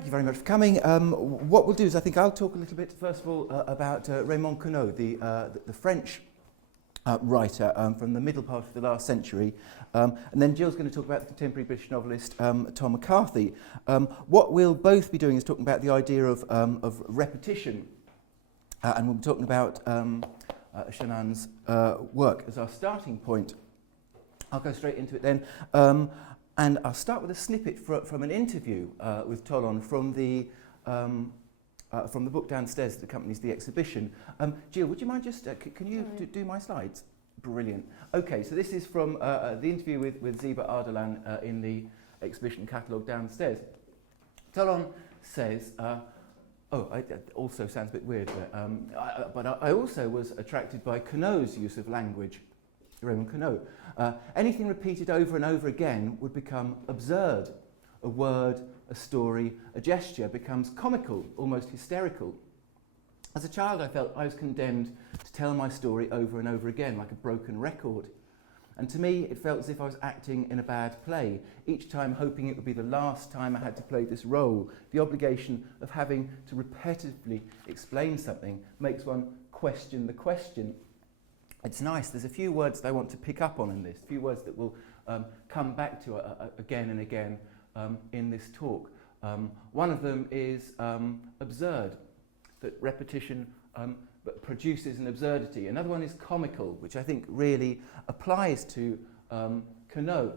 Thank you very much for coming. What we'll do is I think I'll talk a little bit, first of all, about Raymond Queneau, the French writer from the middle part of the last century. And then Gill's going to talk about the contemporary British novelist Tom McCarthy. What we'll both be doing is talking about the idea of repetition. And we'll be talking about Chenan's work as our starting point. I'll go straight into it then. And I'll start with a snippet from an interview with Tollon from the book downstairs that accompanies the exhibition. Gill, would you mind just, can you do my slides? Brilliant. Okay, so this is from the interview with Ziba Ardalan in the exhibition catalogue downstairs. Tollon says, it also sounds a bit weird, but I also was attracted by Queneau's use of language, Raymond Queneau. Anything repeated over and over again would become absurd. A word, a story, a gesture becomes comical, almost hysterical. As a child, I felt I was condemned to tell my story over and over again, like a broken record. And to me, it felt as if I was acting in a bad play, each time hoping it would be the last time I had to play this role. The obligation of having to repetitively explain something makes one question the question. It's nice. There's a few words that I want to pick up on in this, a few words that we'll come back to again and again in this talk. One of them is absurd, that repetition produces an absurdity. Another one is comical, which I think really applies to Queneau.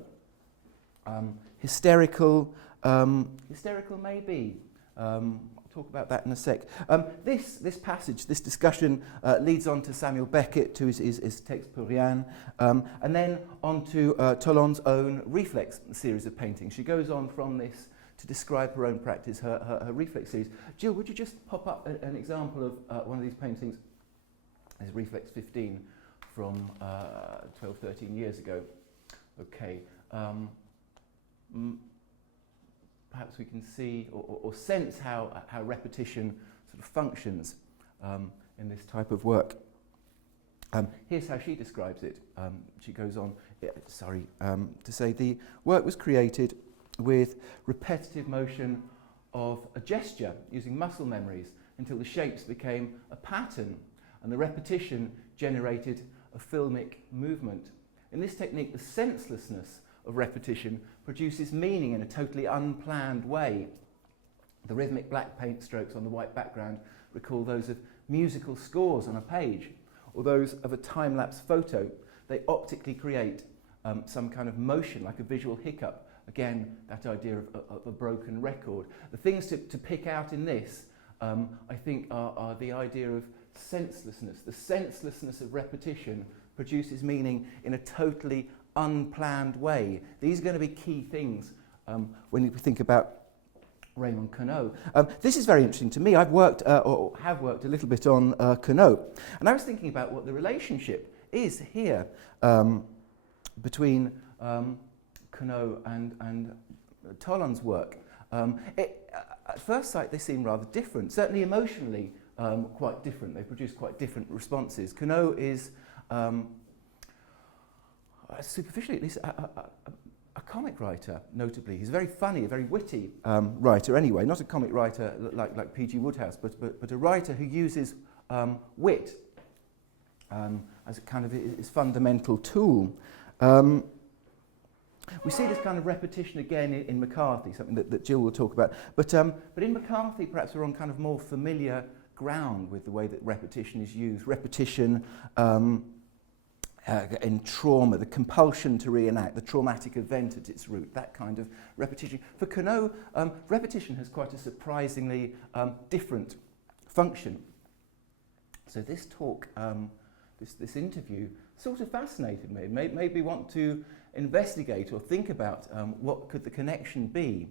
Hysterical maybe. Talk about that in a sec. This passage, this discussion leads on to Samuel Beckett, to his text Pour Rien, and then on to Tollon's own reflex series of paintings. She goes on from this to describe her own practice, her reflex series. Gill, would you just pop up an example of one of these paintings? This is Reflex 15 from 12, 13 years ago. Okay. Perhaps we can see or sense how repetition sort of functions in this type of work. Here's how she describes it. She goes on, to say the work was created with repetitive motion of a gesture using muscle memories until the shapes became a pattern and the repetition generated a filmic movement. In this technique, the senselessness of repetition produces meaning in a totally unplanned way. The rhythmic black paint strokes on the white background recall those of musical scores on a page, or those of a time-lapse photo. They optically create some kind of motion, like a visual hiccup. Again, that idea of a broken record. The things to pick out in this, I think, are the idea of senselessness. The senselessness of repetition produces meaning in a totally unplanned way. These are going to be key things when you think about Raymond Queneau. This is very interesting to me. I've worked or have worked a little bit on Queneau, and I was thinking about what the relationship is here between Queneau and Tollon's work. At first sight, they seem rather different. Certainly emotionally, quite different. They produce quite different responses. Queneau is superficially at least a comic writer, notably. He's very funny, a very witty writer anyway, not a comic writer like P.G. Wodehouse, but a writer who uses wit as a kind of his fundamental tool. We see this kind of repetition again in McCarthy, something that Gill will talk about. But in McCarthy, perhaps we're on kind of more familiar ground with the way that repetition is used. Repetition in trauma, the compulsion to reenact, the traumatic event at its root, that kind of repetition. For Queneau, repetition has quite a surprisingly different function. So this talk, this interview, sort of fascinated me. It made me want to investigate or think about what could the connection be.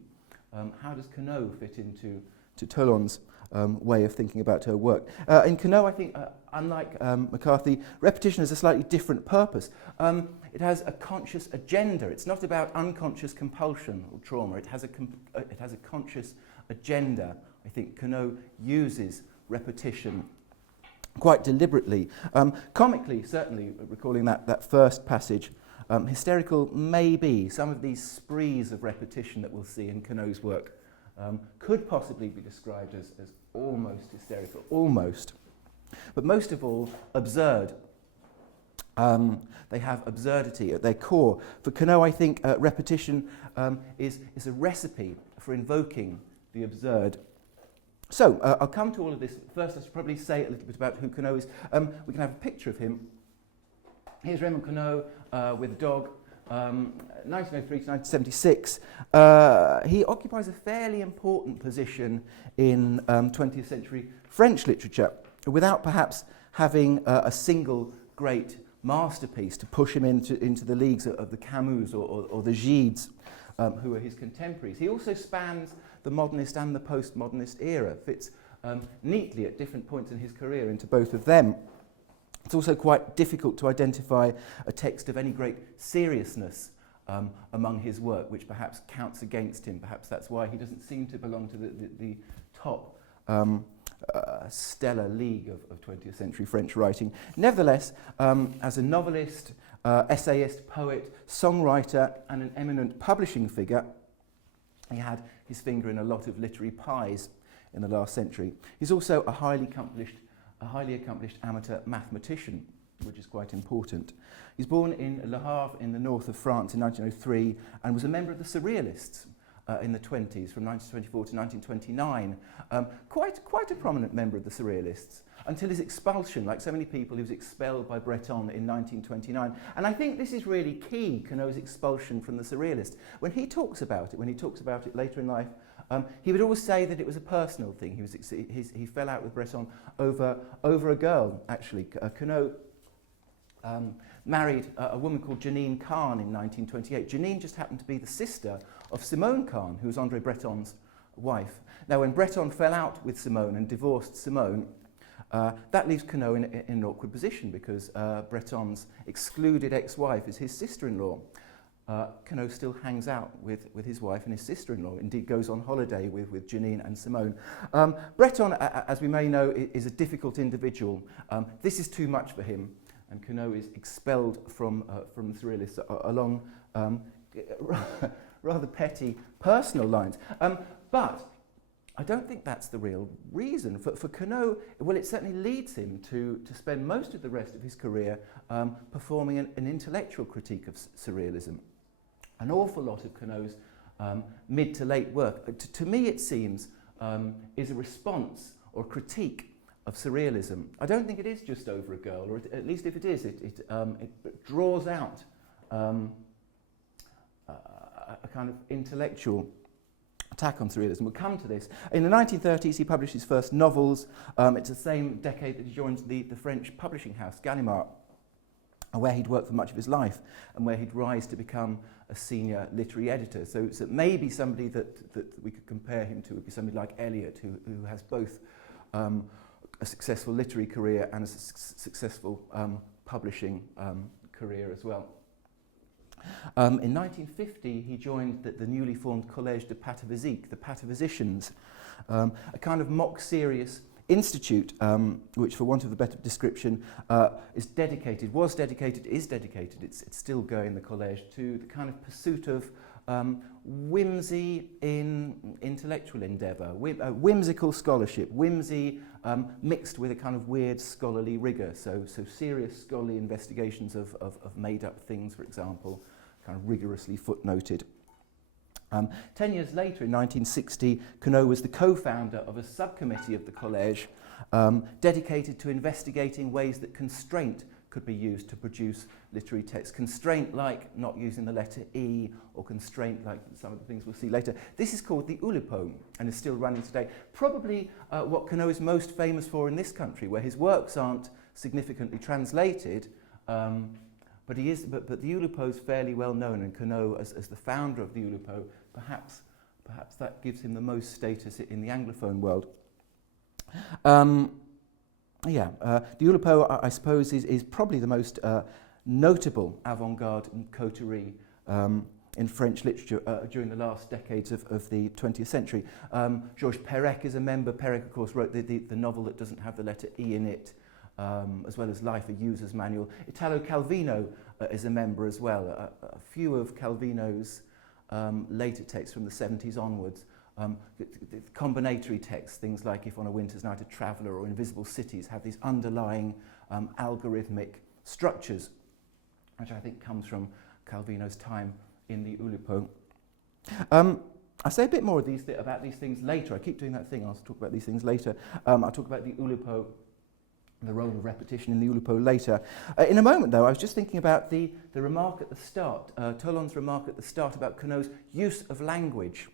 How does Queneau fit into Tollon's way of thinking about her work? In Queneau, I think, unlike McCarthy, repetition has a slightly different purpose. It has a conscious agenda. It's not about unconscious compulsion or trauma. It has a conscious agenda. I think Queneau uses repetition quite deliberately. Comically, certainly, recalling that first passage, hysterical maybe. Some of these sprees of repetition that we'll see in Queneau's work could possibly be described as almost hysterical, almost. But most of all, absurd. They have absurdity at their core. For Queneau, I think repetition is a recipe for invoking the absurd. So, I'll come to all of this. First, I should probably say a little bit about who Queneau is. We can have a picture of him. Here's Raymond Queneau with a dog, 1903 to 1976. He occupies a fairly important position in 20th century French literature, without perhaps having a single great masterpiece to push him into the leagues of the Camus or the Gides, who are his contemporaries. He also spans the modernist and the postmodernist era, fits neatly at different points in his career into both of them. It's also quite difficult to identify a text of any great seriousness among his work, which perhaps counts against him. Perhaps that's why he doesn't seem to belong to the top stellar league of 20th century French writing. Nevertheless, as a novelist, essayist, poet, songwriter, and an eminent publishing figure, he had his finger in a lot of literary pies in the last century. He's also a highly accomplished amateur mathematician, which is quite important. He's born in Le Havre in the north of France in 1903 and was a member of the Surrealists in the 20s, from 1924 to 1929. Quite a prominent member of the Surrealists, until his expulsion. Like so many people, he was expelled by Breton in 1929. And I think this is really key, Queneau's expulsion from the Surrealists. When he talks about it later in life, he would always say that it was a personal thing. He fell out with Breton over a girl, actually. Queneau married a woman called Janine Kahn in 1928. Janine just happened to be the sister of Simone Kahn, who was André Breton's wife. Now, when Breton fell out with Simone and divorced Simone, that leaves Queneau in an awkward position, because Breton's excluded ex-wife is his sister-in-law. Queneau still hangs out with his wife and his sister-in-law, indeed goes on holiday with Janine and Simone. Breton, as we may know, is a difficult individual. This is too much for him, and Queneau is expelled from the Surrealists along rather petty personal lines. But I don't think that's the real reason. For Queneau, well, it certainly leads him to spend most of the rest of his career performing an intellectual critique of surrealism. An awful lot of Queneau's mid to late work, to me it seems, is a response or critique of surrealism. I don't think it is just over a girl, or at least if it is, it draws out a kind of intellectual attack on surrealism. We'll come to this. In the 1930s, he published his first novels. It's the same decade that he joined the French publishing house, Gallimard, where he'd worked for much of his life and where he'd rise to become a senior literary editor. So maybe somebody that we could compare him to would be somebody like Eliot, who has both a successful literary career and a successful publishing career as well. In 1950, he joined the newly formed Collège de Pataphysique, the Pataphysicians, a kind of mock-serious institute, which, for want of a better description, is dedicated, it's still going, the Collège, to the kind of pursuit of whimsy in intellectual endeavour, whimsical scholarship, whimsy mixed with a kind of weird scholarly rigour, so serious scholarly investigations of made-up things, for example, kind of rigorously footnoted. 10 years later, in 1960, Queneau was the co-founder of a subcommittee of the Collège dedicated to investigating ways that constraint could be used to produce literary text. Constraint like not using the letter E, or constraint like some of the things we'll see later. This is called the Oulipo and is still running today. Probably what Queneau is most famous for in this country, where his works aren't significantly translated, but the Oulipo is fairly well known, and Queneau, as the founder of the Oulipo, perhaps that gives him the most status in the Anglophone world. The Oulipo, I suppose, is probably the most notable avant-garde coterie in French literature during the last decades of the 20th century. Georges Perec is a member. Perec, of course, wrote the novel that doesn't have the letter E in it, as well as Life, a User's Manual. Italo Calvino is a member as well. A few of Calvino's later texts from the 70s onwards combinatory texts, things like If on a Winter's Night a Traveller or Invisible Cities, have these underlying algorithmic structures, which I think comes from Calvino's time in the Oulipo. I'll say a bit more of about these things later. I keep doing that thing, I'll talk about these things later. I'll talk about the Oulipo, the role of repetition in the Oulipo later. In a moment, though, I was just thinking about the remark at the start, Tolon's remark at the start about Queneau's use of language.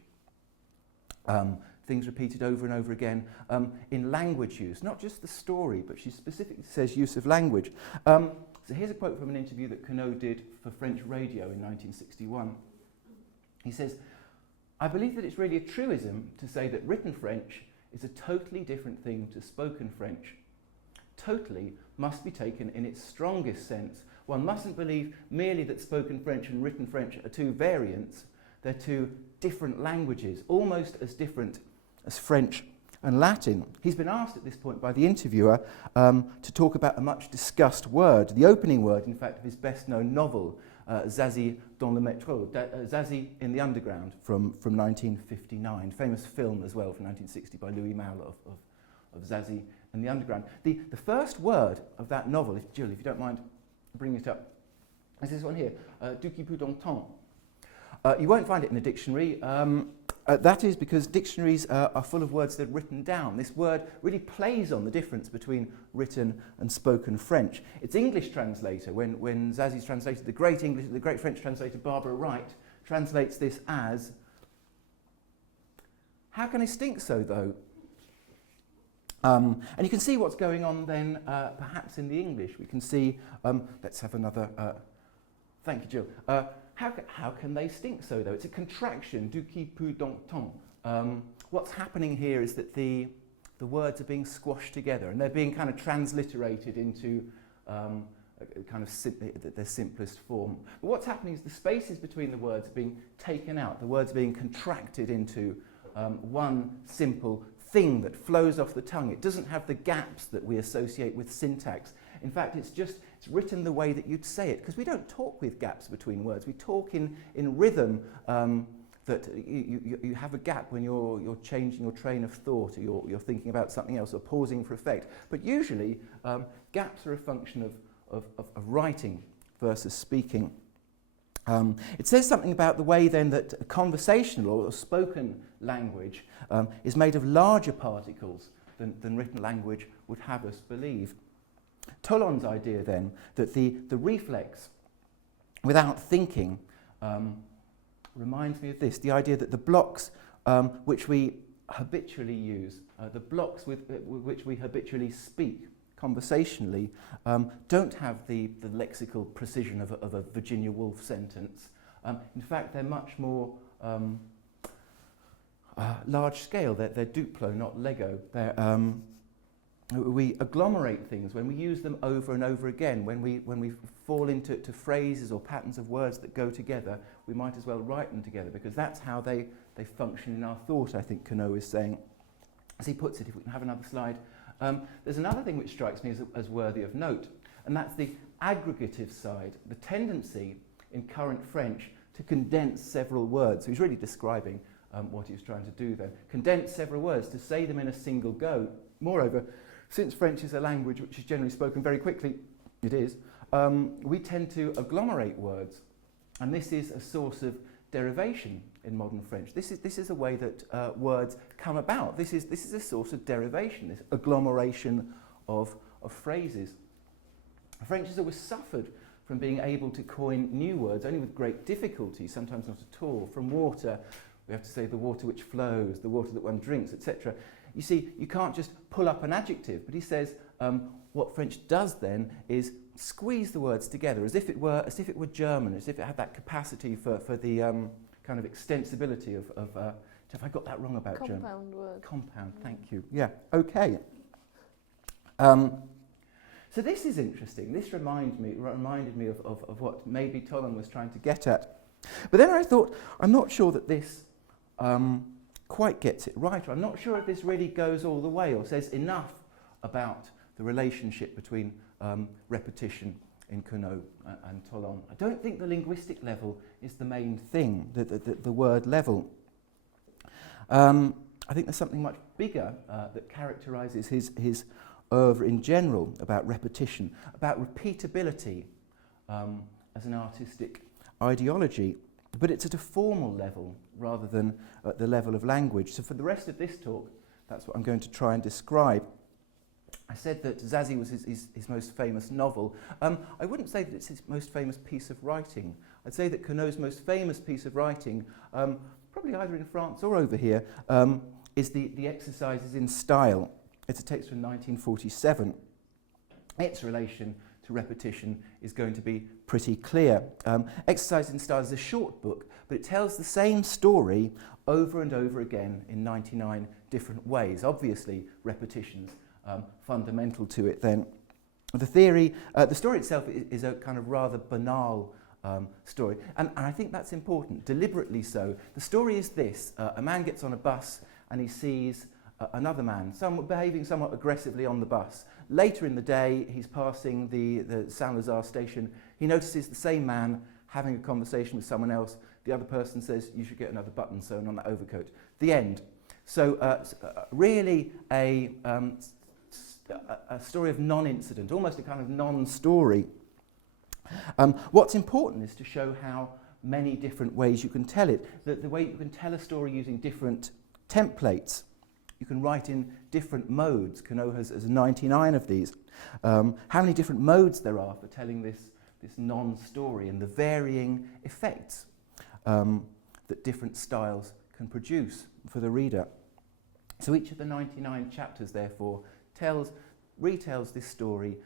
Things repeated over and over again in language use, not just the story, but she specifically says use of language. So here's a quote from an interview that Queneau did for French radio in 1961. He says, "I believe that it's really a truism to say that written French is a totally different thing to spoken French. Totally must be taken in its strongest sense. One mustn't believe merely that spoken French and written French are two variants. They're two different languages, almost as different as French and Latin." He's been asked at this point by the interviewer to talk about a much discussed word, the opening word, in fact, of his best-known novel, Zazie dans le métro, Zazie in the Underground, from 1959, famous film as well from 1960 by Louis Malle of Zazie in the Underground. The first word of that novel, Gill, if you don't mind bringing it up, is this one here, "Du qui peut d'entendre." You won't find it in a dictionary. That is because dictionaries are full of words that are written down. This word really plays on the difference between written and spoken French. Its English translator, when Zazie's translated, the great French translator Barbara Wright translates this as, "How can I stink so, though?" And you can see what's going on then, perhaps in the English. We can see, let's have another, thank you, Gill. How can they stink so, though? It's a contraction, "du qui peut d'entendre." What's happening here is that the words are being squashed together and they're being kind of transliterated into kind of their simplest form. But what's happening is the spaces between the words are being taken out, the words are being contracted into one simple thing that flows off the tongue. It doesn't have the gaps that we associate with syntax. In fact, it's written the way that you'd say it, because we don't talk with gaps between words. We talk in rhythm, that you have a gap when you're changing your train of thought, or you're thinking about something else, or pausing for effect. But usually, gaps are a function of writing versus speaking. It says something about the way then that conversational or spoken language is made of larger particles than written language would have us believe. Tolon's idea then that the reflex without thinking reminds me of this, the idea that the blocks which we habitually use, the blocks with which we habitually speak conversationally, don't have the lexical precision of a Virginia Woolf sentence. In fact, they're much more large scale. They're Duplo, not Lego. We agglomerate things when we use them over and over again. When we fall into phrases or patterns of words that go together, we might as well write them together, because that's how they function in our thought, I think Queneau is saying. As he puts it, if we can have another slide, there's another thing which strikes me as worthy of note, and that's the aggregative side, the tendency in current French to condense several words. So he's really describing what he was trying to do there. Condense several words, to say them in a single go. Moreover, since French is a language which is generally spoken very quickly, it is, we tend to agglomerate words, and this is a source of derivation in modern French. This is a way that words come about. This is a source of derivation, this agglomeration of phrases. French has always suffered from being able to coin new words, only with great difficulty, sometimes not at all. From water, we have to say the water which flows, the water that one drinks, etc. You see, you can't just pull up an adjective, but he says what French does then is squeeze the words together as if it were German, as if it had that capacity for the kind of extensibility of have I got that wrong about German? Compound word. Compound, thank you. Yeah, okay. So this is interesting. This reminded me of what maybe Tolon was trying to get at. But then I thought, I'm not sure that this quite gets it right. I'm not sure if this really goes all the way or says enough about the relationship between repetition in Queneau and Tolon. I don't think the linguistic level is the main thing, the word level. I think there's something much bigger that characterises his oeuvre in general, about repetition, about repeatability as an artistic ideology. But it's at a formal level rather than at the level of language. So for the rest of this talk, that's what I'm going to try and describe. I said that Zazie was his most famous novel. I wouldn't say that it's his most famous piece of writing. I'd say that Queneau's most famous piece of writing, probably either in France or over here, is the Exercises in Style. It's a text from 1947. Its relation to repetition is going to be pretty clear. Exercises in Style is a short book, but it tells the same story over and over again in 99 different ways. Obviously, repetitions fundamental to it then. The story itself is a kind of rather banal story, and I think that's important, deliberately so. The story is this: a man gets on a bus and he sees another man behaving somewhat aggressively on the bus. Later in the day, he's passing the Saint-Lazare station. He notices the same man having a conversation with someone else. The other person says, "You should get another button sewn on that overcoat." The end. So really a story of non-incident, almost a kind of non-story. What's important is to show how many different ways you can tell it. The way you can tell a story using different templates. You can write in different modes. Queneau has 99 of these. How many different modes there are for telling this non-story, and the varying effects that different styles can produce for the reader. So each of the 99 chapters, therefore, retells this story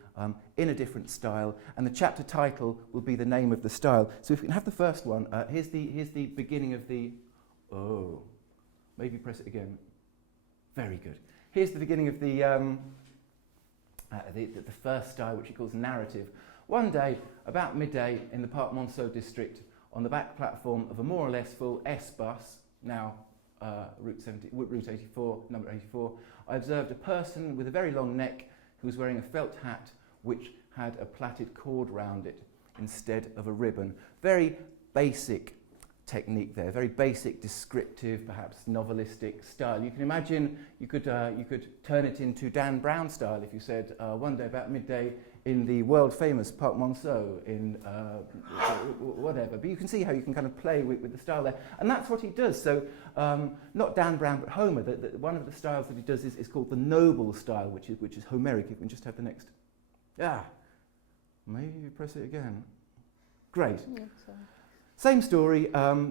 in a different style, and the chapter title will be the name of the style. So if we can have the first one, here's the beginning of the... Oh, maybe press it again. Very good. Here's the beginning of the first style, which he calls narrative. One day, about midday, in the Parc Monceau district, on the back platform of a more or less full S bus, now Route 84, number 84, I observed a person with a very long neck who was wearing a felt hat which had a plaited cord round it instead of a ribbon. Very basic technique there, very basic, descriptive, perhaps novelistic style. You can imagine you could turn it into Dan Brown style if you said one day about midday in the world famous Parc Monceau in whatever. But you can see how you can kind of play with the style there, and that's what he does. So not Dan Brown but Homer. One of the styles that he does is called the noble style, which is Homeric. You can just have the next. Maybe press it again. Great. Yeah, same story,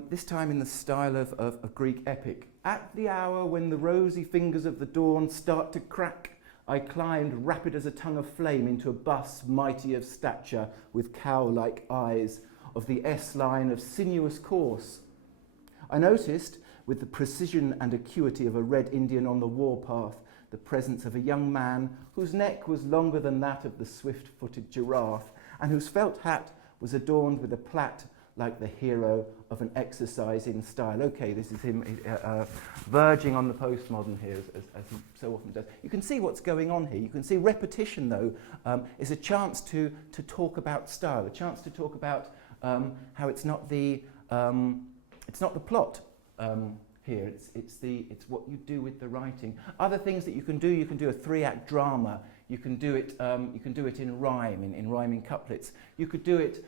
this time in the style of a Greek epic. At the hour when the rosy fingers of the dawn start to crack, I climbed rapid as a tongue of flame into a bus mighty of stature with cow-like eyes of the S-line of sinuous course. I noticed, with the precision and acuity of a red Indian on the warpath, the presence of a young man whose neck was longer than that of the swift-footed giraffe and whose felt hat was adorned with a plait like the hero of an Exercise in Style. Okay, this is him verging on the postmodern here, as he so often does. You can see what's going on here. You can see repetition, though, is a chance to talk about style, a chance to talk about how it's not the plot here. It's what you do with the writing. Other things that you can do a 3-act drama. You can do it in rhyme, in rhyming couplets. You could do it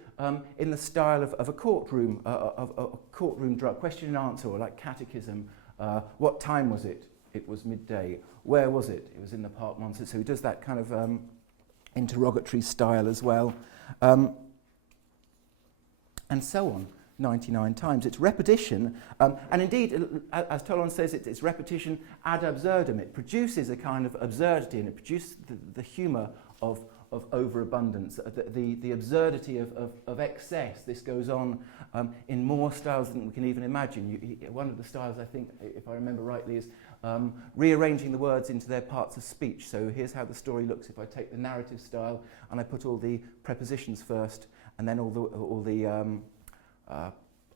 in the style of a courtroom, of a courtroom drama, question and answer, or like catechism. What time was it? It was midday. Where was it? It was in the Parc Monceau. So he does that kind of interrogatory style as well, and so on. 99 times. It's repetition, and indeed, as Tollon says, it's repetition ad absurdum. It produces a kind of absurdity, and it produces the humour of overabundance, the absurdity of excess. This goes on in more styles than we can even imagine. One of the styles, I think, if I remember rightly, is rearranging the words into their parts of speech. So here's how the story looks if I take the narrative style and I put all the prepositions first, and then all the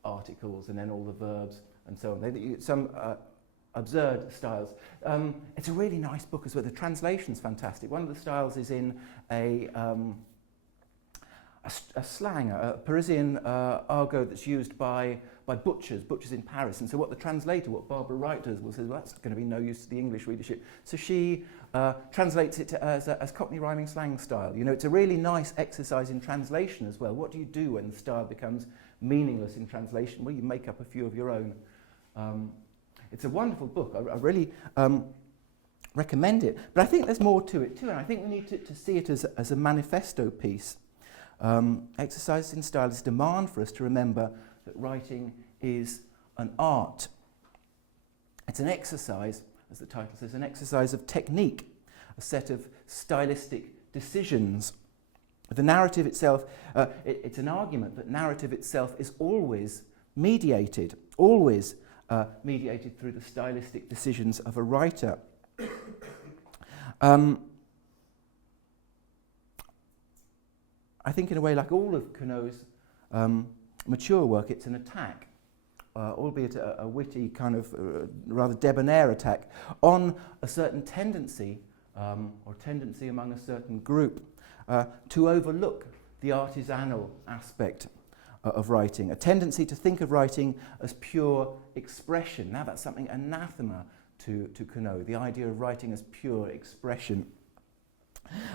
articles, and then all the verbs, and so on. Some absurd styles. It's a really nice book as well. The translation's fantastic. One of the styles is in a a slang, a Parisian argot that's used by butchers in Paris. And so what the translator, what Barbara Wright does, will say, well, that's going to be no use to the English readership. So she translates it as Cockney rhyming slang style. You know, it's a really nice exercise in translation as well. What do you do when the style becomes meaningless in translation? Well, you make up a few of your own. It's a wonderful book. I really recommend it. But I think there's more to it too, and I think we need to see it as a manifesto piece. Exercises in Style is a demand for us to remember that writing is an art. It's an exercise, as the title says, an exercise of technique, a set of stylistic decisions. The narrative itself, it's an argument that narrative itself is always mediated through the stylistic decisions of a writer. I think in a way, like all of Queneau's mature work, it's an attack, albeit a witty kind of rather debonair attack, on a certain tendency, or tendency among a certain group, to overlook the artisanal aspect of writing, a tendency to think of writing as pure expression. Now that's something anathema to Queneau, the idea of writing as pure expression.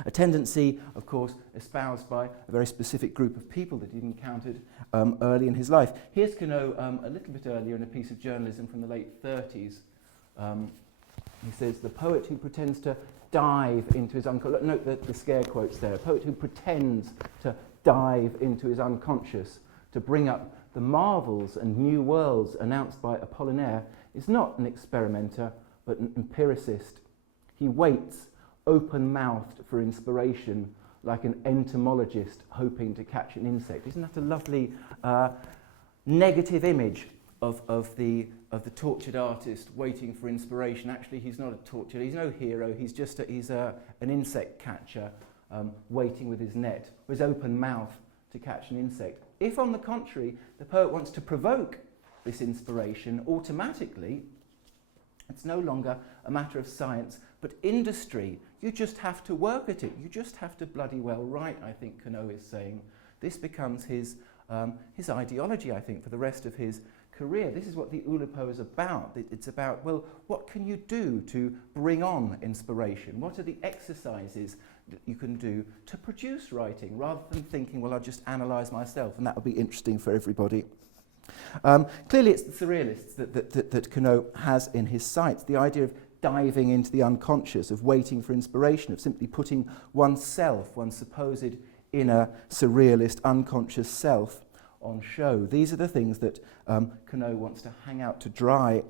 A tendency, of course, espoused by a very specific group of people that he'd encountered early in his life. Here's Queneau a little bit earlier in a piece of journalism from the late 30s. He says, the poet who pretends to dive into his unconscious, note the scare quotes there, a poet who pretends to dive into his unconscious to bring up the marvels and new worlds announced by Apollinaire is not an experimenter, but an empiricist. He waits, open-mouthed for inspiration, like an entomologist hoping to catch an insect. Isn't that a lovely negative image of the tortured artist waiting for inspiration? Actually, he's not a tortured, he's no hero, he's just an insect catcher waiting with his net, with his open mouth to catch an insect. If, on the contrary, the poet wants to provoke this inspiration, automatically, it's no longer a matter of science, but industry. You just have to work at it. You just have to bloody well write, I think Queneau is saying. This becomes his ideology, I think, for the rest of his career. This is what the Oulipo is about. It's about, well, what can you do to bring on inspiration? What are the exercises that you can do to produce writing, rather than thinking, well, I'll just analyse myself, and that will be interesting for everybody. Clearly, it's the surrealists that Queneau has in his sights, the idea of diving into the unconscious, of waiting for inspiration, of simply putting oneself, one's supposed inner surrealist unconscious self on show. These are the things that Queneau wants to hang out to dry.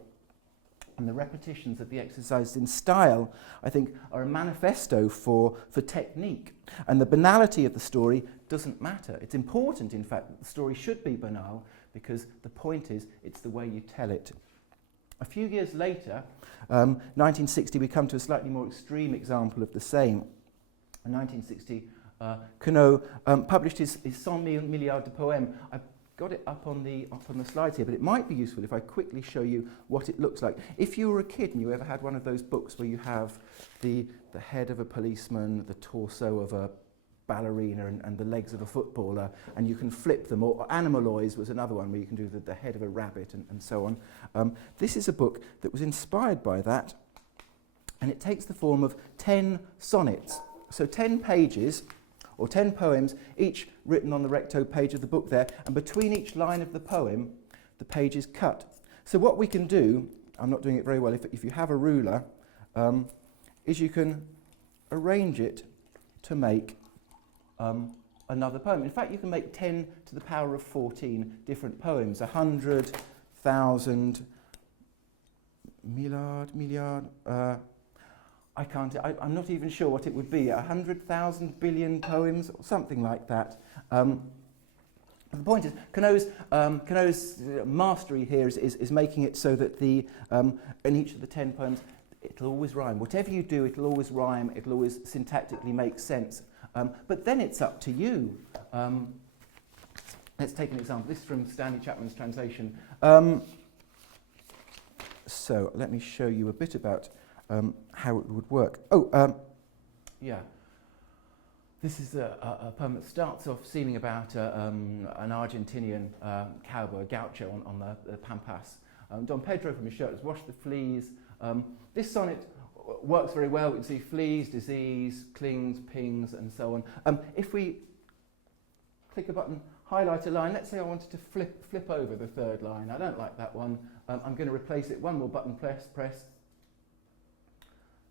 And the repetitions of the exercises in style, I think, are a manifesto for technique. And the banality of the story doesn't matter. It's important, in fact, that the story should be banal, because the point is, it's the way you tell it. A few years later, 1960, we come to a slightly more extreme example of the same. In 1960, Queneau published his 100 milliards de poèmes. I've got it up on the slides here, but it might be useful if I quickly show you what it looks like. If you were a kid and you ever had one of those books where you have the head of a policeman, the torso of a ballerina and the legs of a footballer, and you can flip them, or Animaloids was another one where you can do the head of a rabbit and so on. This is a book that was inspired by that, and it takes the form of 10 sonnets. So 10 pages, or 10 poems, each written on the recto page of the book there, and between each line of the poem, the page is cut. So what we can do, I'm not doing it very well, if you have a ruler, is you can arrange it to make another poem. In fact, you can make 10 to the power of 14 different poems, 100,000, milliard, I'm not even sure what it would be, 100,000 billion poems, or something like that. The point is, Queneau's mastery here is making it so that in each of the 10 poems, it'll always rhyme. Whatever you do, it'll always rhyme, it'll always syntactically make sense. But then it's up to you. Let's take an example. This is from Stanley Chapman's translation. So let me show you a bit about how it would work. This is a poem that starts off singing about an Argentinian cowboy, gaucho, on the Pampas. Don Pedro from his shirt has washed the fleas. This sonnet works very well. We can see fleas, disease, clings, pings, and so on. If we click a button, highlight a line, let's say I wanted to flip over the third line. I don't like that one. I'm going to replace it. One more button press.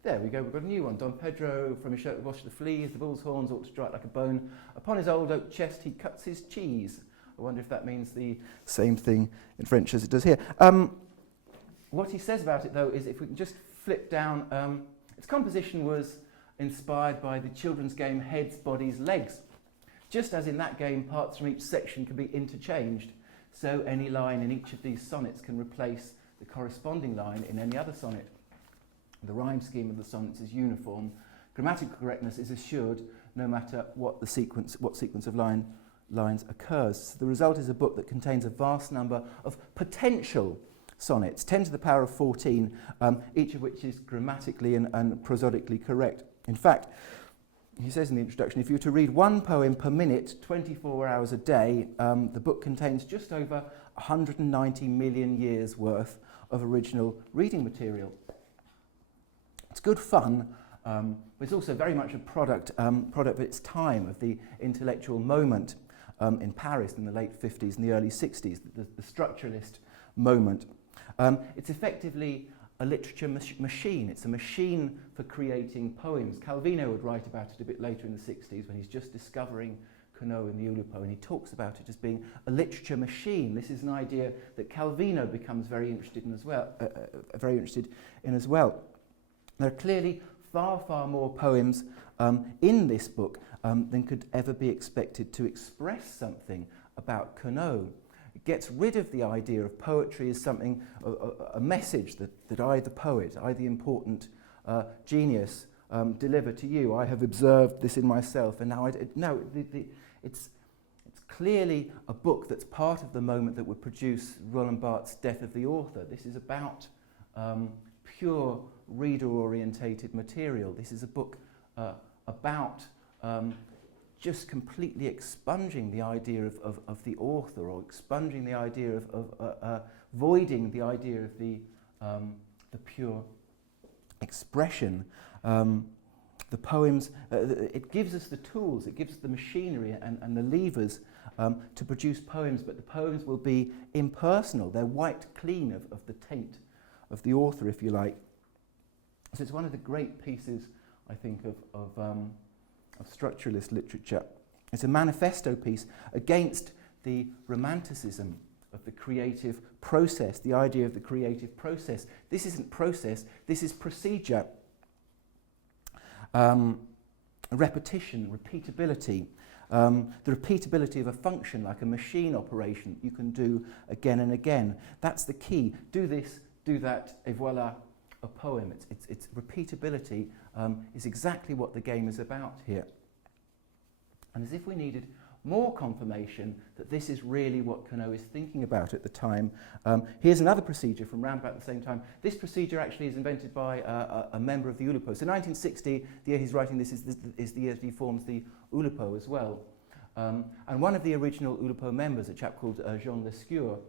There we go, we've got a new one. Don Pedro from his shirt washed the fleas, the bull's horns ought to strike like a bone. Upon his old oak chest he cuts his cheese. I wonder if that means the same thing in French as it does here. What he says about it, though, is if we can just flip down, its composition was inspired by the children's game Heads, Bodies, Legs. Just as in that game, parts from each section can be interchanged, so any line in each of these sonnets can replace the corresponding line in any other sonnet. The rhyme scheme of the sonnets is uniform. Grammatical correctness is assured no matter what sequence of lines occurs. So the result is a book that contains a vast number of potential sonnets, 10 to the power of 14, each of which is grammatically and prosodically correct. In fact, he says in the introduction, if you were to read one poem per minute, 24 hours a day, the book contains just over 190 million years worth of original reading material. It's good fun, but it's also very much a product of its time, of the intellectual moment in Paris in the late 50s and the early 60s, the structuralist moment. It's effectively a literature machine. It's a machine for creating poems. Calvino would write about it a bit later in the 60s when he's just discovering Queneau and the Oulipo, and he talks about it as being a literature machine. This is an idea that Calvino becomes very interested in as well. There are clearly far more poems in this book than could ever be expected to express something about Queneau. It gets rid of the idea of poetry as something, a message that I, the poet, I, the important genius, deliver to you. I have observed this in myself, and now it's clearly a book that's part of the moment that would produce Roland Barthes' Death of the Author. This is about pure reader-orientated material. This is a book about just completely expunging the idea of the author, or expunging the idea of voiding the idea of the pure expression. The poems, it gives us the tools, it gives us the machinery and the levers to produce poems, but the poems will be impersonal. They're wiped clean of the taint of the author, if you like. So it's one of the great pieces, I think, of structuralist literature. It's a manifesto piece against the romanticism of the creative process, the idea of the creative process. This isn't process, this is procedure. Repetition, repeatability. The repeatability of a function, like a machine operation, you can do again and again. That's the key. Do this, do that, et voila, a poem. It's repeatability is exactly what the game is about here. And as if we needed more confirmation that this is really what Queneau is thinking about at the time, here's another procedure from round about the same time. This procedure actually is invented by a member of the Oulipo. So 1960, the year he's writing this, is the year that he forms the Oulipo as well. And one of the original Oulipo members, a chap called Jean Lescure,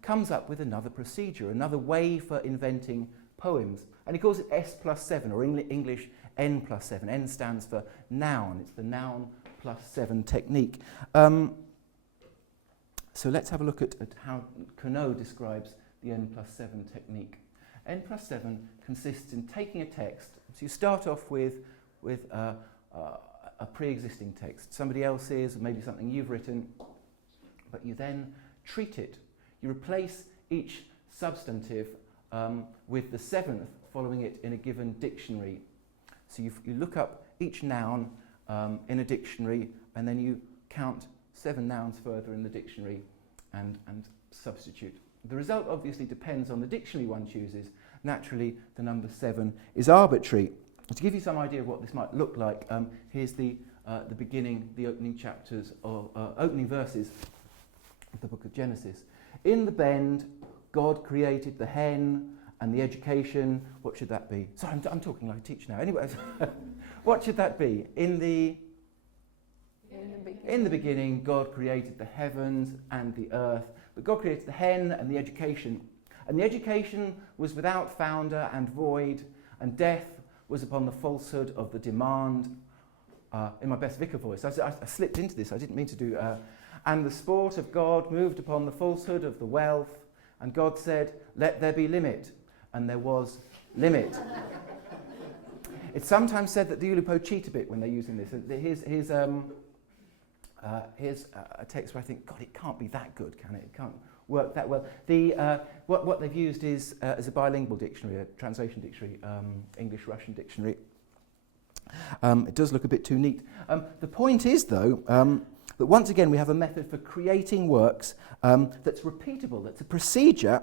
comes up with another procedure, another way for inventing poems. And he calls it S+7, or English N+7. N stands for noun. It's the noun +7 technique. So let's have a look at how Queneau describes the N+7 technique. N+7 consists in taking a text. So you start off with a pre-existing text, somebody else's, or maybe something you've written, but you then treat it. You replace each substantive with the seventh following it in a given dictionary. So you look up each noun in a dictionary, and then you count 7 nouns further in the dictionary and substitute. The result obviously depends on the dictionary one chooses. Naturally, the number 7 is arbitrary. To give you some idea of what this might look like, here's the beginning, the opening chapters, or opening verses of the book of Genesis. In the bend, God created the hen and the education. What should that be? Sorry, I'm talking like a teacher now. Anyway, what should that be? In the In the beginning, God created the heavens and the earth. But God created the hen and the education. And the education was without founder and void, and death was upon the falsehood of the demand. In my best vicar voice, I slipped into this, I didn't mean to do. And the sport of God moved upon the falsehood of the wealth, and God said, let there be limit. And there was limit. It's sometimes said that the Oulipo cheat a bit when they're using this. Here's a text where I think, God, it can't be that good, can it? It can't work that well. What they've used is as a bilingual dictionary, a translation dictionary, English-Russian dictionary. It does look a bit too neat. The point is, though, that once again we have a method for creating works that's repeatable, that's a procedure,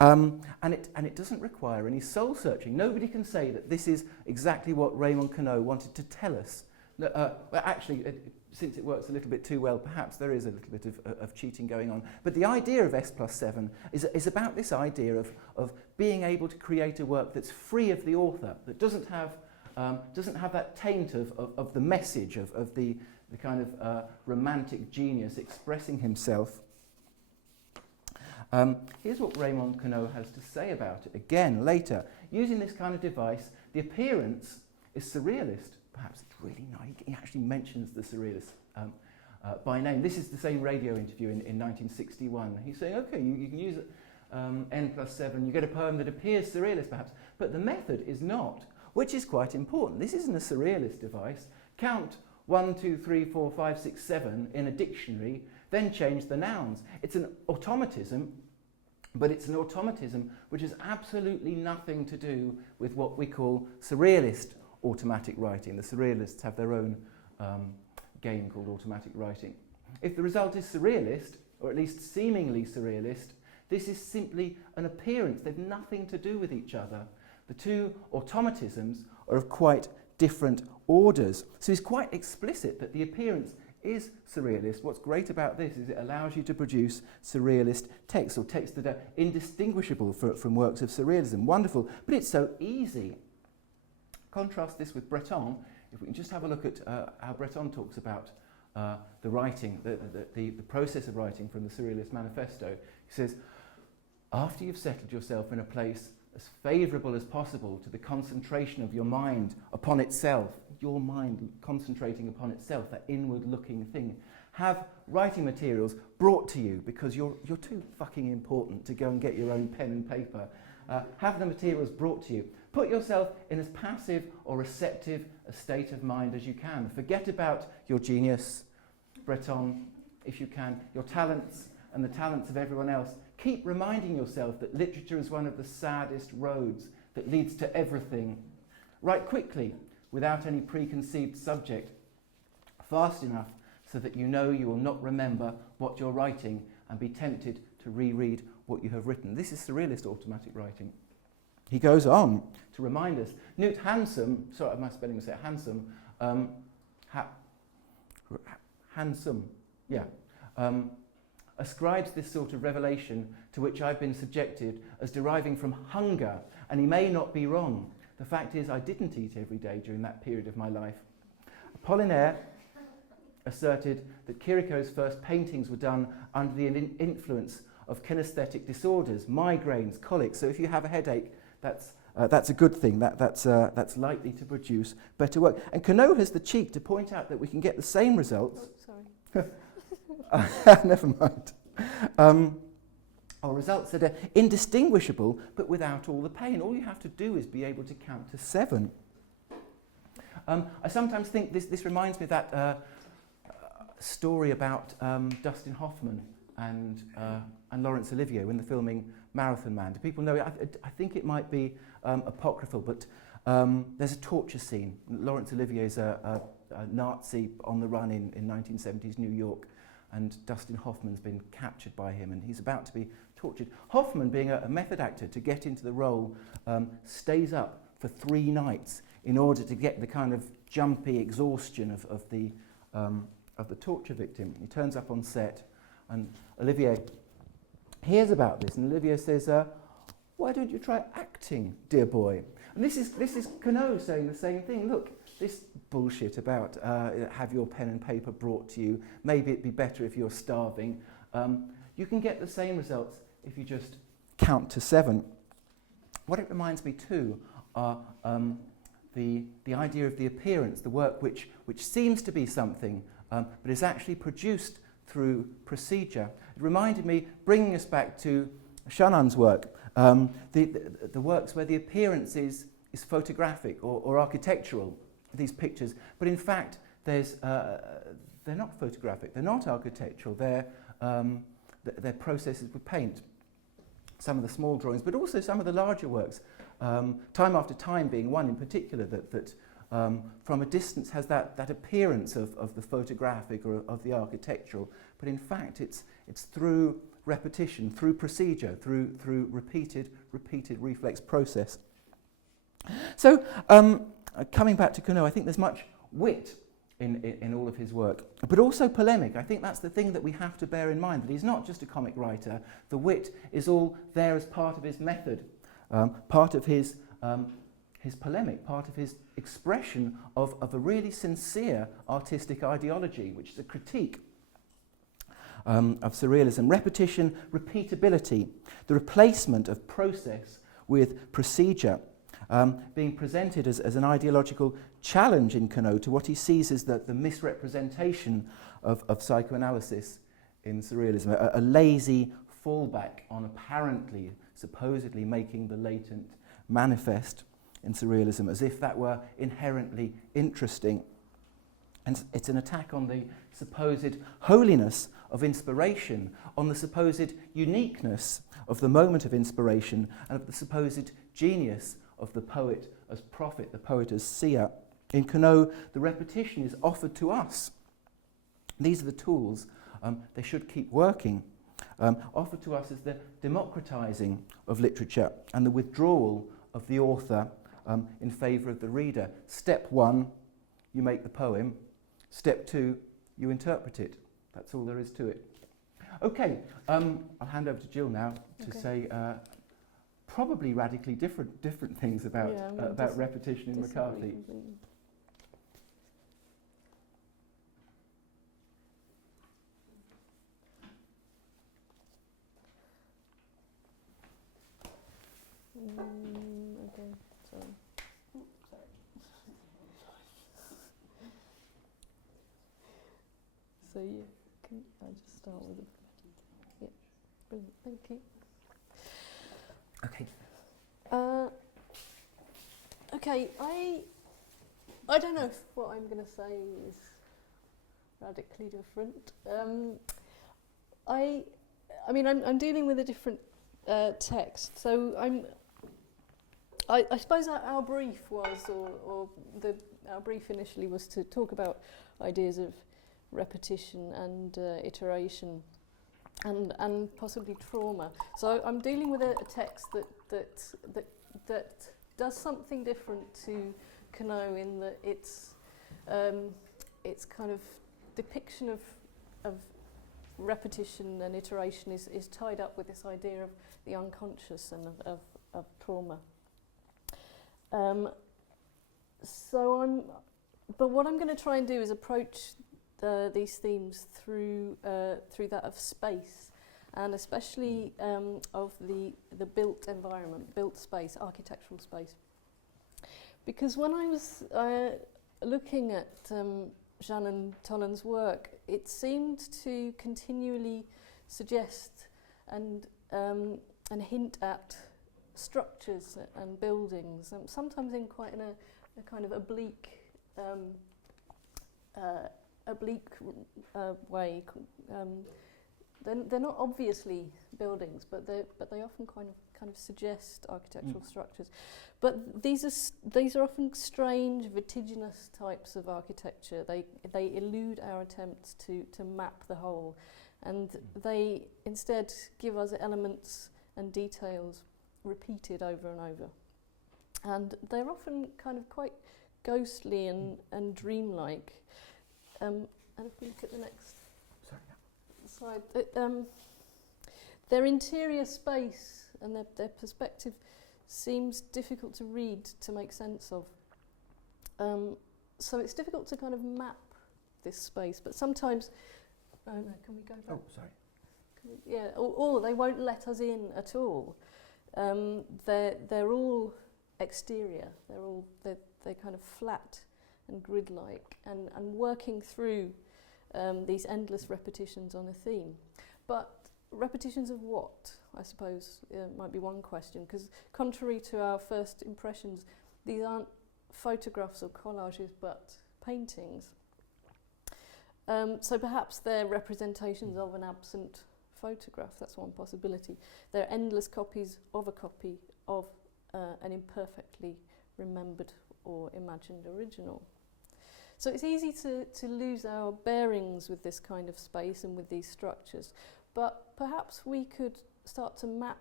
and it doesn't require any soul searching. Nobody can say that this is exactly what Raymond Queneau wanted to tell us. Well, actually, since it works a little bit too well, perhaps there is a little bit of cheating going on. But the idea of S+7 is about this idea of being able to create a work that's free of the author, that doesn't have that taint of the message of the kind of romantic genius expressing himself. Here's what Raymond Queneau has to say about it. Again, later, using this kind of device, the appearance is surrealist. Perhaps it's really nice. He actually mentions the surrealist by name. This is the same radio interview in 1961. He's saying, okay, you can use N+7, you get a poem that appears surrealist perhaps, but the method is not, which is quite important. This isn't a surrealist device. Count 1, 2, 3, 4, 5, 6, 7 in a dictionary, then change the nouns. It's an automatism, but it's an automatism which has absolutely nothing to do with what we call surrealist automatic writing. The surrealists have their own game called automatic writing. If the result is surrealist, or at least seemingly surrealist, this is simply an appearance. They've nothing to do with each other. The two automatisms are of quite different orders. So he's quite explicit that the appearance is surrealist. What's great about this is it allows you to produce surrealist texts, or texts that are indistinguishable from works of surrealism. Wonderful, but it's so easy. Contrast this with Breton. If we can just have a look at how Breton talks about the writing, the process of writing from the Surrealist Manifesto. He says, after you've settled yourself in a place as favourable as possible to the concentration of your mind upon itself, your mind concentrating upon itself, that inward-looking thing, have writing materials brought to you because you're too fucking important to go and get your own pen and paper. Have the materials brought to you. Put yourself in as passive or receptive a state of mind as you can. Forget about your genius, Breton, if you can, your talents and the talents of everyone else. Keep reminding yourself that literature is one of the saddest roads that leads to everything. Write quickly, without any preconceived subject, fast enough so that you know you will not remember what you're writing and be tempted to reread what you have written. This is surrealist automatic writing. He goes on to remind us. Knut Hansen, sorry, my spelling was Hansen, Handsome, yeah, ascribes this sort of revelation to which I've been subjected as deriving from hunger, and he may not be wrong. The fact is I didn't eat every day during that period of my life. Apollinaire asserted that Chirico's first paintings were done under the influence of kinesthetic disorders, migraines, colics. So if you have a headache, that's a good thing. That's likely to produce better work. And Queneau has the cheek to point out that we can get the same results. Oh, sorry. Never mind. Or results that are indistinguishable, but without all the pain. All you have to do is be able to count to 7. I sometimes think this reminds me of that story about Dustin Hoffman and Laurence Olivier when they're filming Marathon Man. Do people know it? I think it might be apocryphal, but there's a torture scene. Laurence Olivier is a Nazi on the run in 1970s New York, and Dustin Hoffman's been captured by him, and he's about to be tortured. Hoffman, being a method actor, to get into the role, stays up for 3 nights in order to get the kind of jumpy exhaustion of the torture victim. He turns up on set, and Olivier hears about this, and Olivier says, why don't you try acting, dear boy? And this is Queneau saying the same thing. Look, this bullshit about have your pen and paper brought to you, maybe it'd be better if you're starving, you can get the same results if you just count to 7. What it reminds me too are the idea of the appearance, the work which seems to be something, but is actually produced through procedure. It reminded me, bringing us back to Shannon's work, the works where the appearance is photographic or architectural, these pictures, but in fact they're not photographic, they're not architectural, they're processes with paint. Some of the small drawings, but also some of the larger works, Time After Time being one in particular that from a distance has that appearance of the photographic or of the architectural, but in fact it's through repetition, through procedure, through repeated reflex process. So coming back to Queneau, I think there's much wit in all of his work, but also polemic. I think that's the thing that we have to bear in mind, that he's not just a comic writer. The wit is all there as part of his method, part of his polemic, part of his expression of a really sincere artistic ideology, which is a critique of surrealism. Repetition, repeatability, the replacement of process with procedure, being presented as an ideological challenge in Queneau to what he sees as the misrepresentation of psychoanalysis in surrealism, a lazy fallback on supposedly making the latent manifest in surrealism, as if that were inherently interesting. And it's an attack on the supposed holiness of inspiration, on the supposed uniqueness of the moment of inspiration, and of the supposed genius of the poet as prophet, the poet as seer. In Queneau, the repetition is offered to us. These are the tools, they should keep working, offered to us as the democratizing of literature and the withdrawal of the author in favour of the reader. Step 1, you make the poem. Step 2, you interpret it. That's all there is to it. Okay, I'll hand over to Gill now to say probably radically different things about repetition in McCarthy. Okay, sorry. So yeah, I just start with it. Yeah, brilliant. Thank you. Okay. Okay, I don't know if what I'm going to say is radically different. I mean, I'm dealing with a different text, so I suppose our brief was, our brief initially was to talk about ideas of repetition and iteration, and possibly trauma. So I'm dealing with a text that does something different to Queneau in that its kind of depiction of repetition and iteration is tied up with this idea of the unconscious and of trauma. But what I'm going to try and do is approach these themes through that of space, and especially of the built environment, built space, architectural space. Because when I was looking at Jean and Tollan's work, it seemed to continually suggest and hint at structures and buildings, sometimes in quite a kind of oblique way. They're not obviously buildings, but they often kind of suggest architectural structures. But these are often strange, vertiginous types of architecture. They elude our attempts to map the whole, and they instead give us elements and details repeated over and over. And they're often kind of quite ghostly and dreamlike. And if we look at the next slide, their interior space and their perspective seems difficult to read, to make sense of. so it's difficult to kind of map this space, but sometimes, oh no, can we go back? Oh, sorry. Yeah, or they won't let us in at all. They're all exterior. They're kind of flat and grid-like, and working through these endless repetitions on a theme. But repetitions of what, I suppose, might be one question, because contrary to our first impressions, these aren't photographs or collages, but paintings. So perhaps they're representations of an absent photograph. That's one possibility. They're endless copies of a copy of an imperfectly remembered or imagined original. So it's easy to lose our bearings with this kind of space and with these structures, but perhaps we could start to map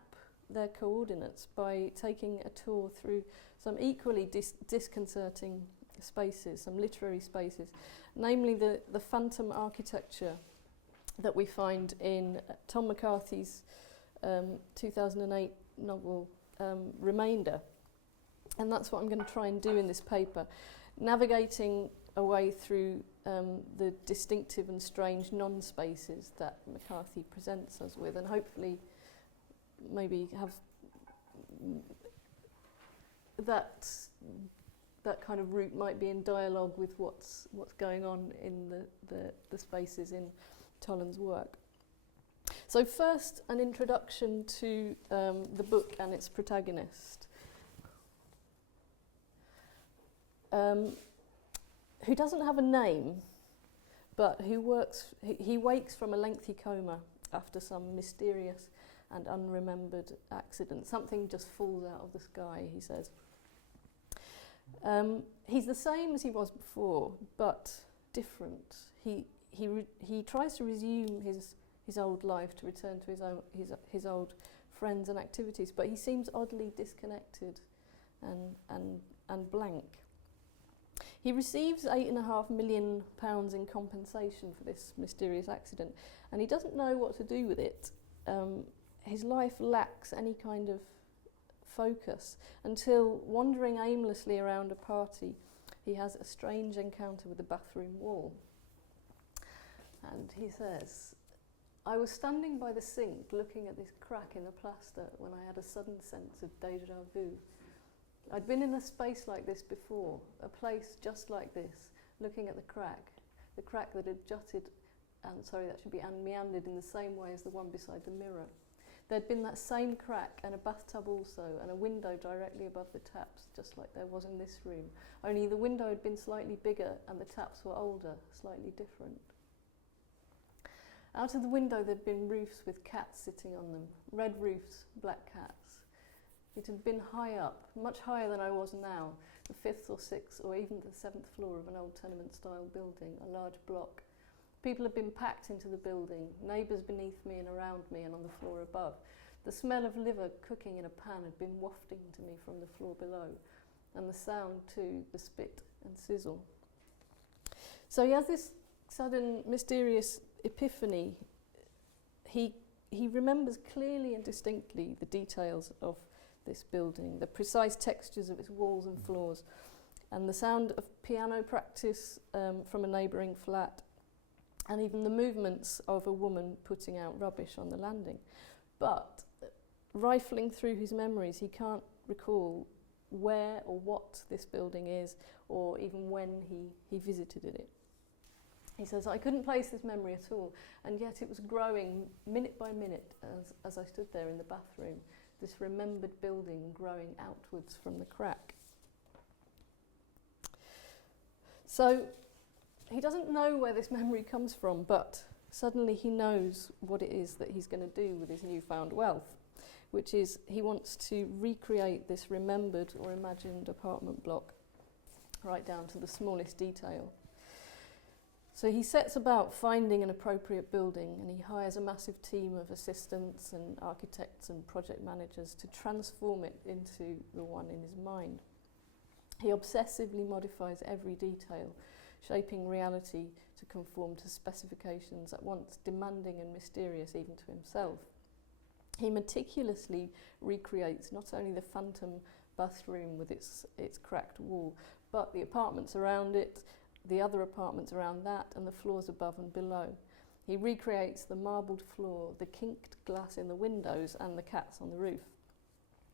their coordinates by taking a tour through some equally disconcerting spaces, some literary spaces, namely the phantom architecture that we find in Tom McCarthy's 2008 novel Remainder. And that's what I'm going to try and do in this paper, navigating a way through the distinctive and strange non-spaces that McCarthy presents us with, and hopefully maybe have that kind of route might be in dialogue with what's going on in the spaces in Toland's work. So first, an introduction to the book and its protagonist, who doesn't have a name, but he wakes from a lengthy coma after some mysterious and unremembered accident. Something just falls out of the sky, he says. He's the same as he was before, but different. He tries to resume his old life, to return to his old friends and activities, but he seems oddly disconnected and blank. He receives £8.5 million in compensation for this mysterious accident, and he doesn't know what to do with it. His life lacks any kind of focus until, wandering aimlessly around a party, he has a strange encounter with the bathroom wall. And he says, "I was standing by the sink looking at this crack in the plaster when I had a sudden sense of déjà vu. I'd been in a space like this before, a place just like this, looking at the crack that had jutted, and meandered in the same way as the one beside the mirror. There'd been that same crack and a bathtub also, and a window directly above the taps, just like there was in this room. Only the window had been slightly bigger and the taps were older, slightly different. Out of the window there'd been roofs with cats sitting on them, red roofs, black cats. It had been high up, much higher than I was now, the 5th or 6th or even the 7th floor of an old tenement-style building, a large block. People had been packed into the building, neighbours beneath me and around me and on the floor above. The smell of liver cooking in a pan had been wafting to me from the floor below, and the sound too, the spit and sizzle." So he has this sudden mysterious epiphany. He remembers clearly and distinctly the details of this building, the precise textures of its walls and floors, and the sound of piano practice from a neighbouring flat, and even the movements of a woman putting out rubbish on the landing. But rifling through his memories, he can't recall where or what this building is, or even when he visited it. He says, "I couldn't place this memory at all, and yet it was growing minute by minute as I stood there in the bathroom, this remembered building growing outwards from the crack." So he doesn't know where this memory comes from, but suddenly he knows what it is that he's going to do with his newfound wealth, which is he wants to recreate this remembered or imagined apartment block right down to the smallest detail. So he sets about finding an appropriate building, and he hires a massive team of assistants and architects and project managers to transform it into the one in his mind. He obsessively modifies every detail, shaping reality to conform to specifications at once demanding and mysterious even to himself. He meticulously recreates not only the phantom bathroom with its cracked wall, but the apartments around it, the other apartments around that, and the floors above and below. He recreates the marbled floor, the kinked glass in the windows, and the cats on the roof,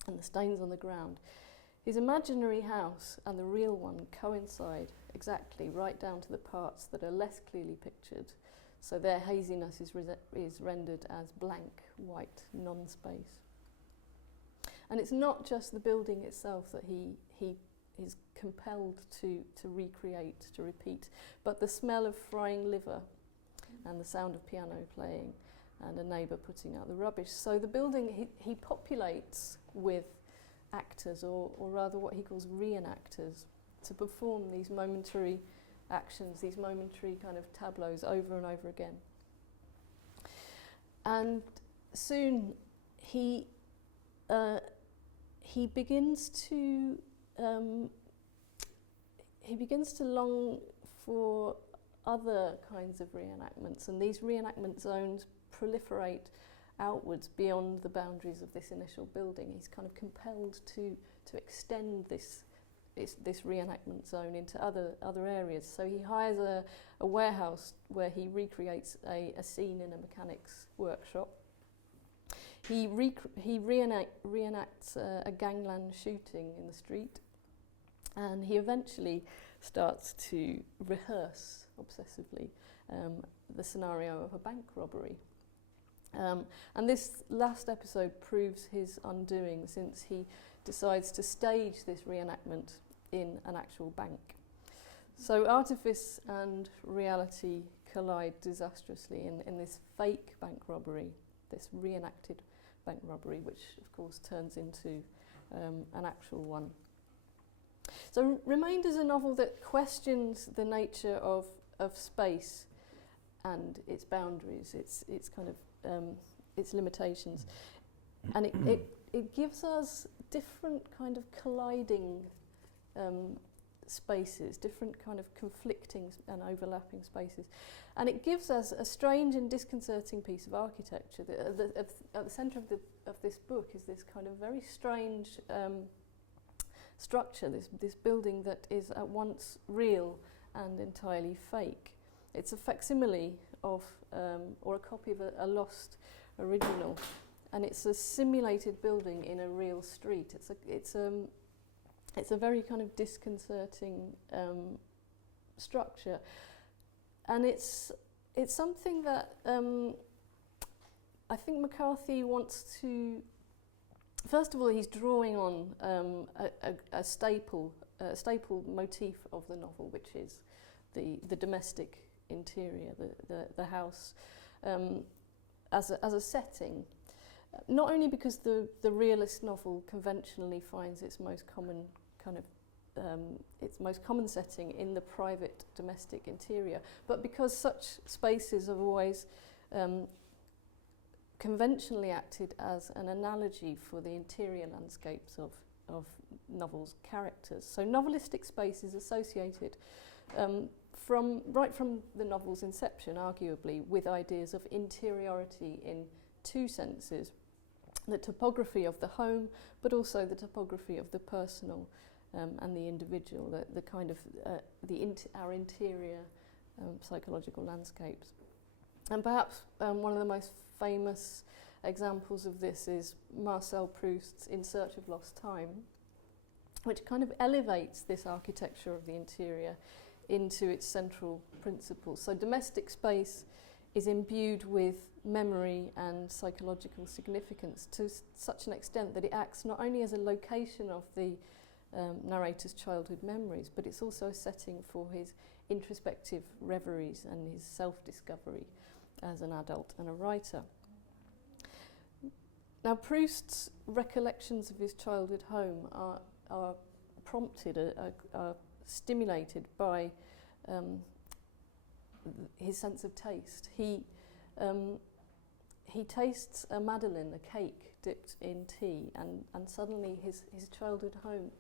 and the stains on the ground. His imaginary house and the real one coincide exactly, right down to the parts that are less clearly pictured, so their haziness is rendered as blank, white, non-space. And it's not just the building itself that he is compelled to recreate, to repeat, but the smell of frying liver and the sound of piano playing and a neighbour putting out the rubbish. So the building he populates with actors, or rather what he calls reenactors, to perform these momentary actions, these momentary kind of tableaus over and over again. And soon he begins to long for other kinds of reenactments, and these reenactment zones proliferate outwards beyond the boundaries of this initial building. He's kind of compelled to extend this reenactment zone into other areas. So he hires a warehouse where he recreates a scene in a mechanics workshop. He reenacts a gangland shooting in the street, and he eventually starts to rehearse obsessively the scenario of a bank robbery. And this last episode proves his undoing, since he decides to stage this reenactment in an actual bank. So artifice and reality collide disastrously in this fake bank robbery, this reenacted bank robbery, which of course turns into an actual one. So Remained is a novel that questions the nature of space and its boundaries, its kind of its limitations, and it gives us different kind of colliding spaces, different kind of conflicting and overlapping spaces, and it gives us a strange and disconcerting piece of architecture. At the centre of this book is this kind of very strange structure, this building that is at once real and entirely fake. It's a facsimile of, or a copy of a lost original, and it's a simulated building in a real street. It's a very kind of disconcerting structure, and it's something that I think McCarthy wants to. First of all, he's drawing on a staple motif of the novel, which is the domestic interior, the house, as a setting. Not only because the realist novel conventionally finds its most common setting in the private domestic interior, but because such spaces have always conventionally acted as an analogy for the interior landscapes of novels' characters. So novelistic space is associated right from the novel's inception, arguably, with ideas of interiority in two senses: the topography of the home, but also the topography of the personal and the individual, the kind of our interior psychological landscapes. And perhaps one of the most famous examples of this is Marcel Proust's In Search of Lost Time, which kind of elevates this architecture of the interior into its central principles. So domestic space is imbued with memory and psychological significance to such an extent that it acts not only as a location of the narrator's childhood memories, but it's also a setting for his introspective reveries and his self-discovery as an adult and a writer. Now, Proust's recollections of his childhood home are prompted, are stimulated by his sense of taste. He tastes a madeleine, a cake dipped in tea, and suddenly his childhood home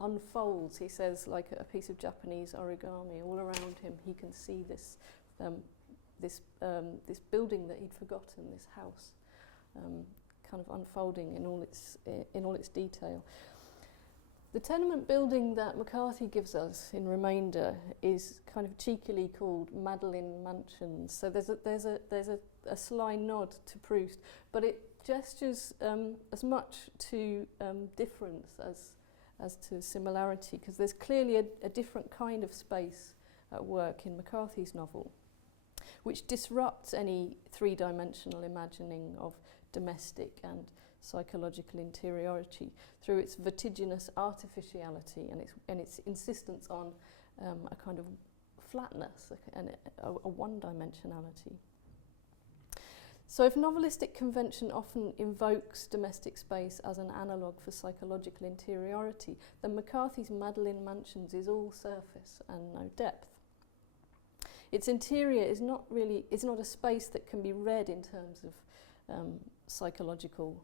unfolds, he says, like a piece of Japanese origami. All around him he can see this building that he'd forgotten, this house, kind of unfolding in all its detail. The tenement building that McCarthy gives us in Remainder is kind of cheekily called Madeline Mansions. So there's a sly nod to Proust, but it gestures as much to difference as to similarity, because there's clearly a different kind of space at work in McCarthy's novel, which disrupts any three-dimensional imagining of domestic and psychological interiority through its vertiginous artificiality and its insistence on a kind of flatness and a one-dimensionality. So if novelistic convention often invokes domestic space as an analogue for psychological interiority, then McCarthy's Madeline Mansions is all surface and no depth. Its interior is not a space that can be read in terms of psychological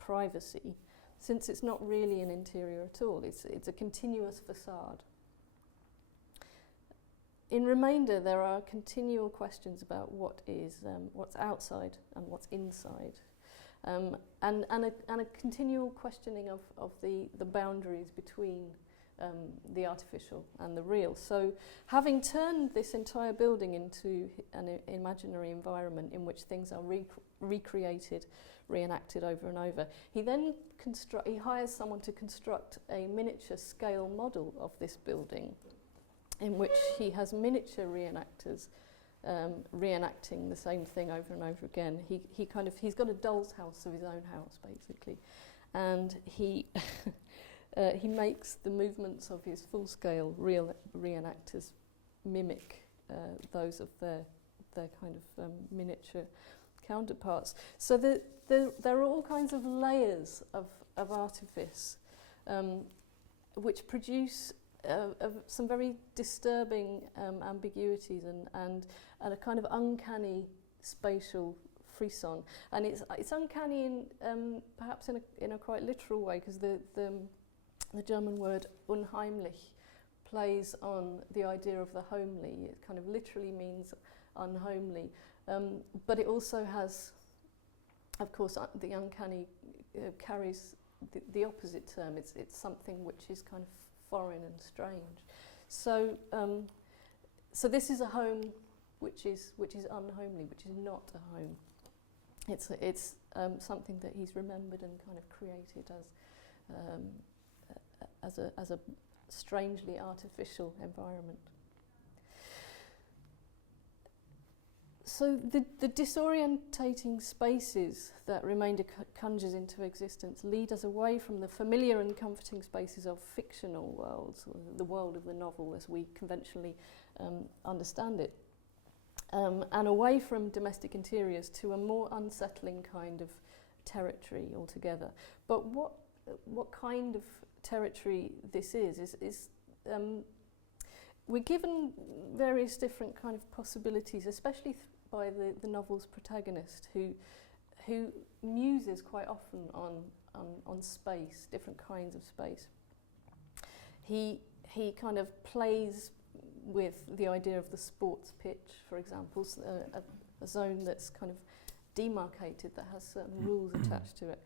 privacy, since it's not really an interior at all. It's a continuous facade. In Remainder, there are continual questions about what's outside and what's inside, and a continual questioning of the boundaries between the artificial and the real. So, having turned this entire building into an imaginary environment in which things are recreated, reenacted over and over, he then hires someone to construct a miniature scale model of this building, in which he has miniature reenactors reenacting the same thing over and over again. He's got a doll's house of his own house, basically, and he makes the movements of his full-scale real reenactors mimic those of their kind of miniature counterparts. So there are all kinds of layers of artifice which produce some very disturbing ambiguities and a kind of uncanny spatial frisson. And it's uncanny in perhaps in a quite literal way, because the German word unheimlich plays on the idea of the homely. It kind of literally means unhomely, but it also has, of course, the uncanny carries the opposite term. It's something which is kind of foreign and strange. So so this is a home which is unhomely, which is not a home. It's something that he's remembered and kind of created as a strangely artificial environment. So the disorientating spaces that Remainder conjures into existence lead us away from the familiar and comforting spaces of fictional worlds, or the world of the novel as we conventionally understand it, and away from domestic interiors to a more unsettling kind of territory altogether. But what kind of territory this is we're given various different kind of possibilities, especially by the novel's protagonist, who muses quite often on space, different kinds of space. He kind of plays with the idea of the sports pitch, for example, a zone that's kind of demarcated, that has certain rules attached to it,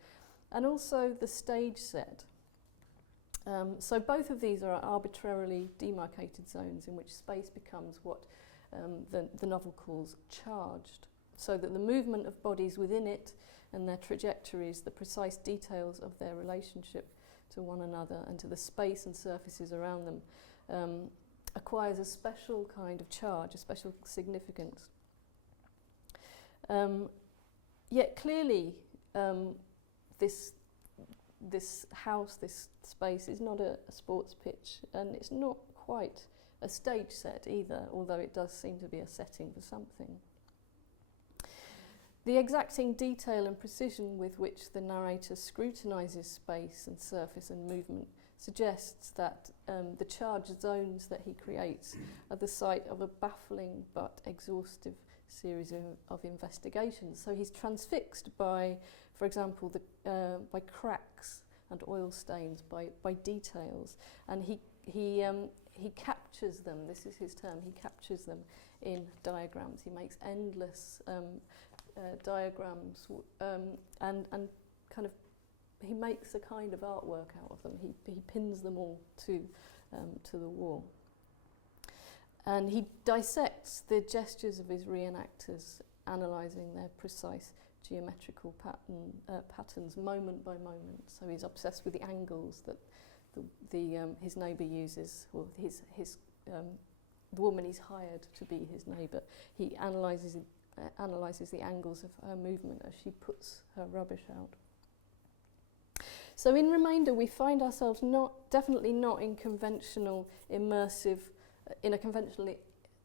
and also the stage set. So both of these are arbitrarily demarcated zones in which space becomes what the novel calls charged, so that the movement of bodies within it and their trajectories, the precise details of their relationship to one another and to the space and surfaces around them, acquires a special kind of charge, a special significance. Yet clearly this house, this space, is not a sports pitch, and it's not quite a stage set either, although it does seem to be a setting for something. The exacting detail and precision with which the narrator scrutinises space and surface and movement suggests that the charged zones that he creates are the site of a baffling but exhaustive series of investigations. So he's transfixed by, for example, by cracks and oil stains, by details, and he captures them. This is his term. He captures them in diagrams. He makes endless diagrams and kind of he makes a kind of artwork out of them. He pins them all to the wall. And he dissects the gestures of his reenactors, analysing their precise geometrical patterns moment by moment. So he's obsessed with the angles that his neighbour uses, or the woman he's hired to be his neighbour. He analyses the angles of her movement as she puts her rubbish out. So in Remainder, we find ourselves definitely not in a conventional immersive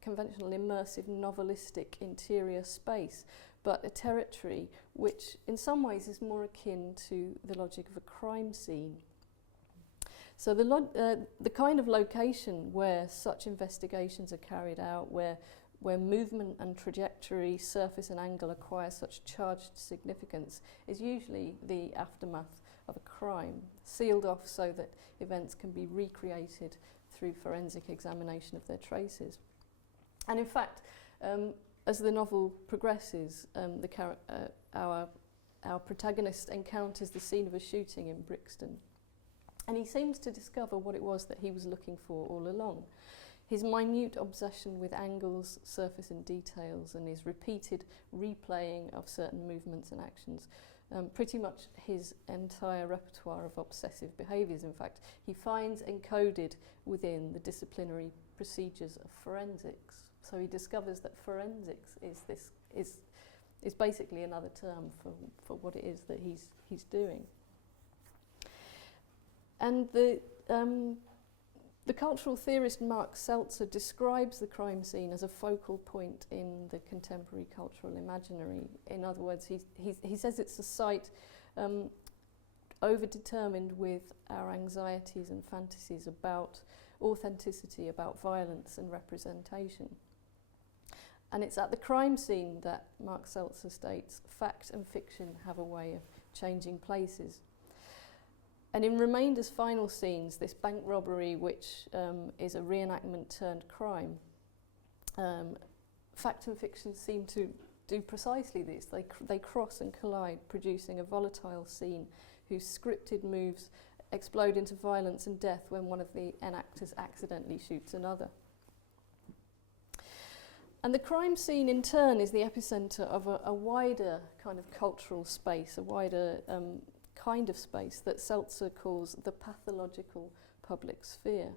novelistic interior space, but a territory which in some ways is more akin to the logic of a crime scene. So the kind of location where such investigations are carried out, where movement and trajectory, surface and angle acquire such charged significance, is usually the aftermath of a crime, sealed off so that events can be recreated through forensic examination of their traces. And in fact, as the novel progresses, our protagonist encounters the scene of a shooting in Brixton, and he seems to discover what it was that he was looking for all along. His minute obsession with angles, surface and details, and his repeated replaying of certain movements and actions, pretty much his entire repertoire of obsessive behaviours, in fact, he finds encoded within the disciplinary procedures of forensics. So he discovers that forensics is basically another term for what it is that he's doing. And the cultural theorist Mark Seltzer describes the crime scene as a focal point in the contemporary cultural imaginary. In other words, he says it's a site overdetermined with our anxieties and fantasies about authenticity, about violence and representation. And it's at the crime scene that Mark Seltzer states, fact and fiction have a way of changing places. And in Remainder's final scenes, this bank robbery, which is a reenactment turned crime, fact and fiction seem to do precisely this. They cross and collide, producing a volatile scene whose scripted moves explode into violence and death when one of the enactors accidentally shoots another. And the crime scene, in turn, is the epicentre of a wider kind of cultural space, a wider kind of space that Seltzer calls the pathological public sphere.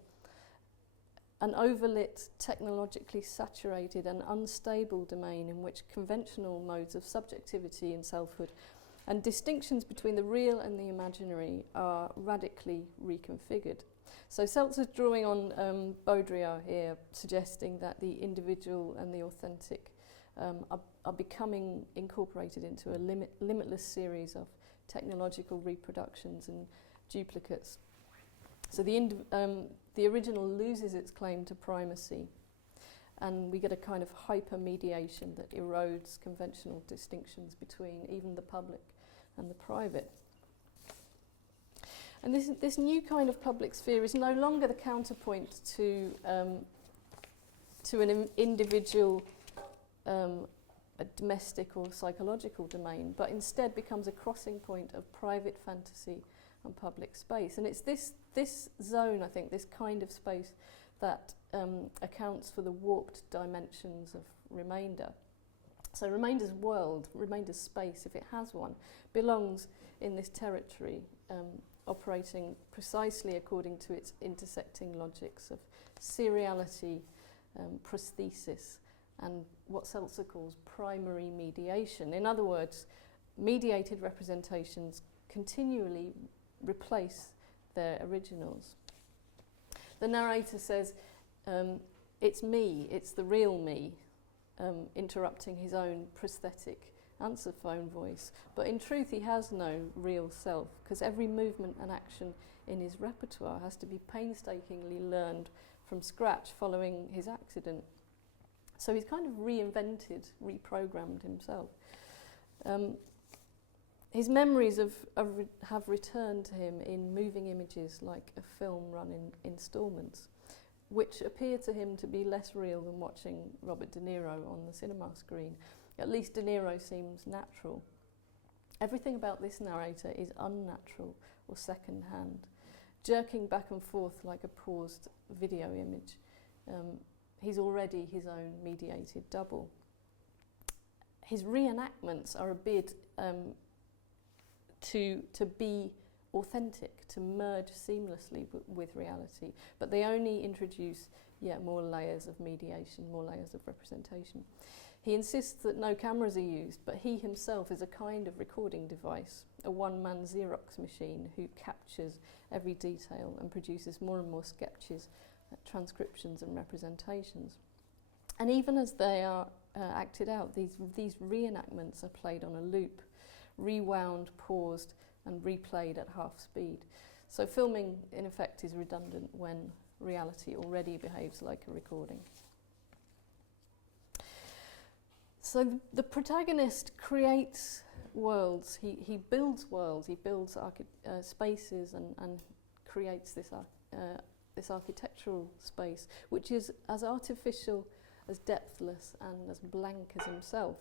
An overlit, technologically saturated and unstable domain in which conventional modes of subjectivity and selfhood and distinctions between the real and the imaginary are radically reconfigured. So Seltzer's drawing on Baudrillard here, suggesting that the individual and the authentic are becoming incorporated into a limitless series of technological reproductions and duplicates. So the original loses its claim to primacy, and we get a kind of hyper-mediation that erodes conventional distinctions between even the public and the private. And this new kind of public sphere is no longer the counterpoint to an individual, a domestic or psychological domain, but instead becomes a crossing point of private fantasy and public space. And it's this zone, I think, this kind of space that accounts for the warped dimensions of Remainder. So Remainder's world, Remainder's space, if it has one, belongs in this territory, operating precisely according to its intersecting logics of seriality, prosthesis, and what Seltzer calls primary mediation. In other words, mediated representations continually replace their originals. The narrator says, it's me, it's the real me, interrupting his own prosthetic answer phone voice. But in truth, he has no real self, because every movement and action in his repertoire has to be painstakingly learned from scratch following his accident. So he's kind of reinvented, reprogrammed himself. His memories have returned to him in moving images like a film run in instalments, which appear to him to be less real than watching Robert De Niro on the cinema screen. At least De Niro seems natural. Everything about this narrator is unnatural or second-hand, jerking back and forth like a paused video image. He's already his own mediated double. His reenactments are a bid to be authentic, to merge seamlessly with reality, but they only introduce more layers of mediation, more layers of representation. He insists that no cameras are used, but he himself is a kind of recording device, a one-man Xerox machine who captures every detail and produces more and more sketches, transcriptions and representations. And even as they are acted out, these reenactments are played on a loop, rewound, paused and replayed at half speed. So filming in effect is redundant when reality already behaves like a recording. So the protagonist creates worlds, he builds worlds, he builds spaces and creates this architectural space, which is as artificial, as depthless and as blank as himself.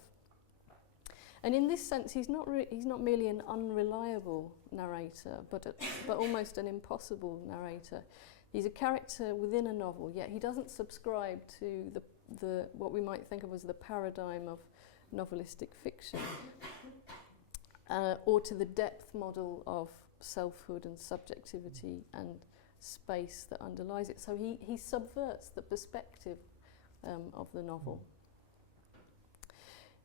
And in this sense, he's not merely an unreliable narrator, but almost an impossible narrator. He's a character within a novel, yet he doesn't subscribe to the what we might think of as the paradigm of novelistic fiction, or to the depth model of selfhood and subjectivity and space that underlies it. So he subverts the perspective of the novel.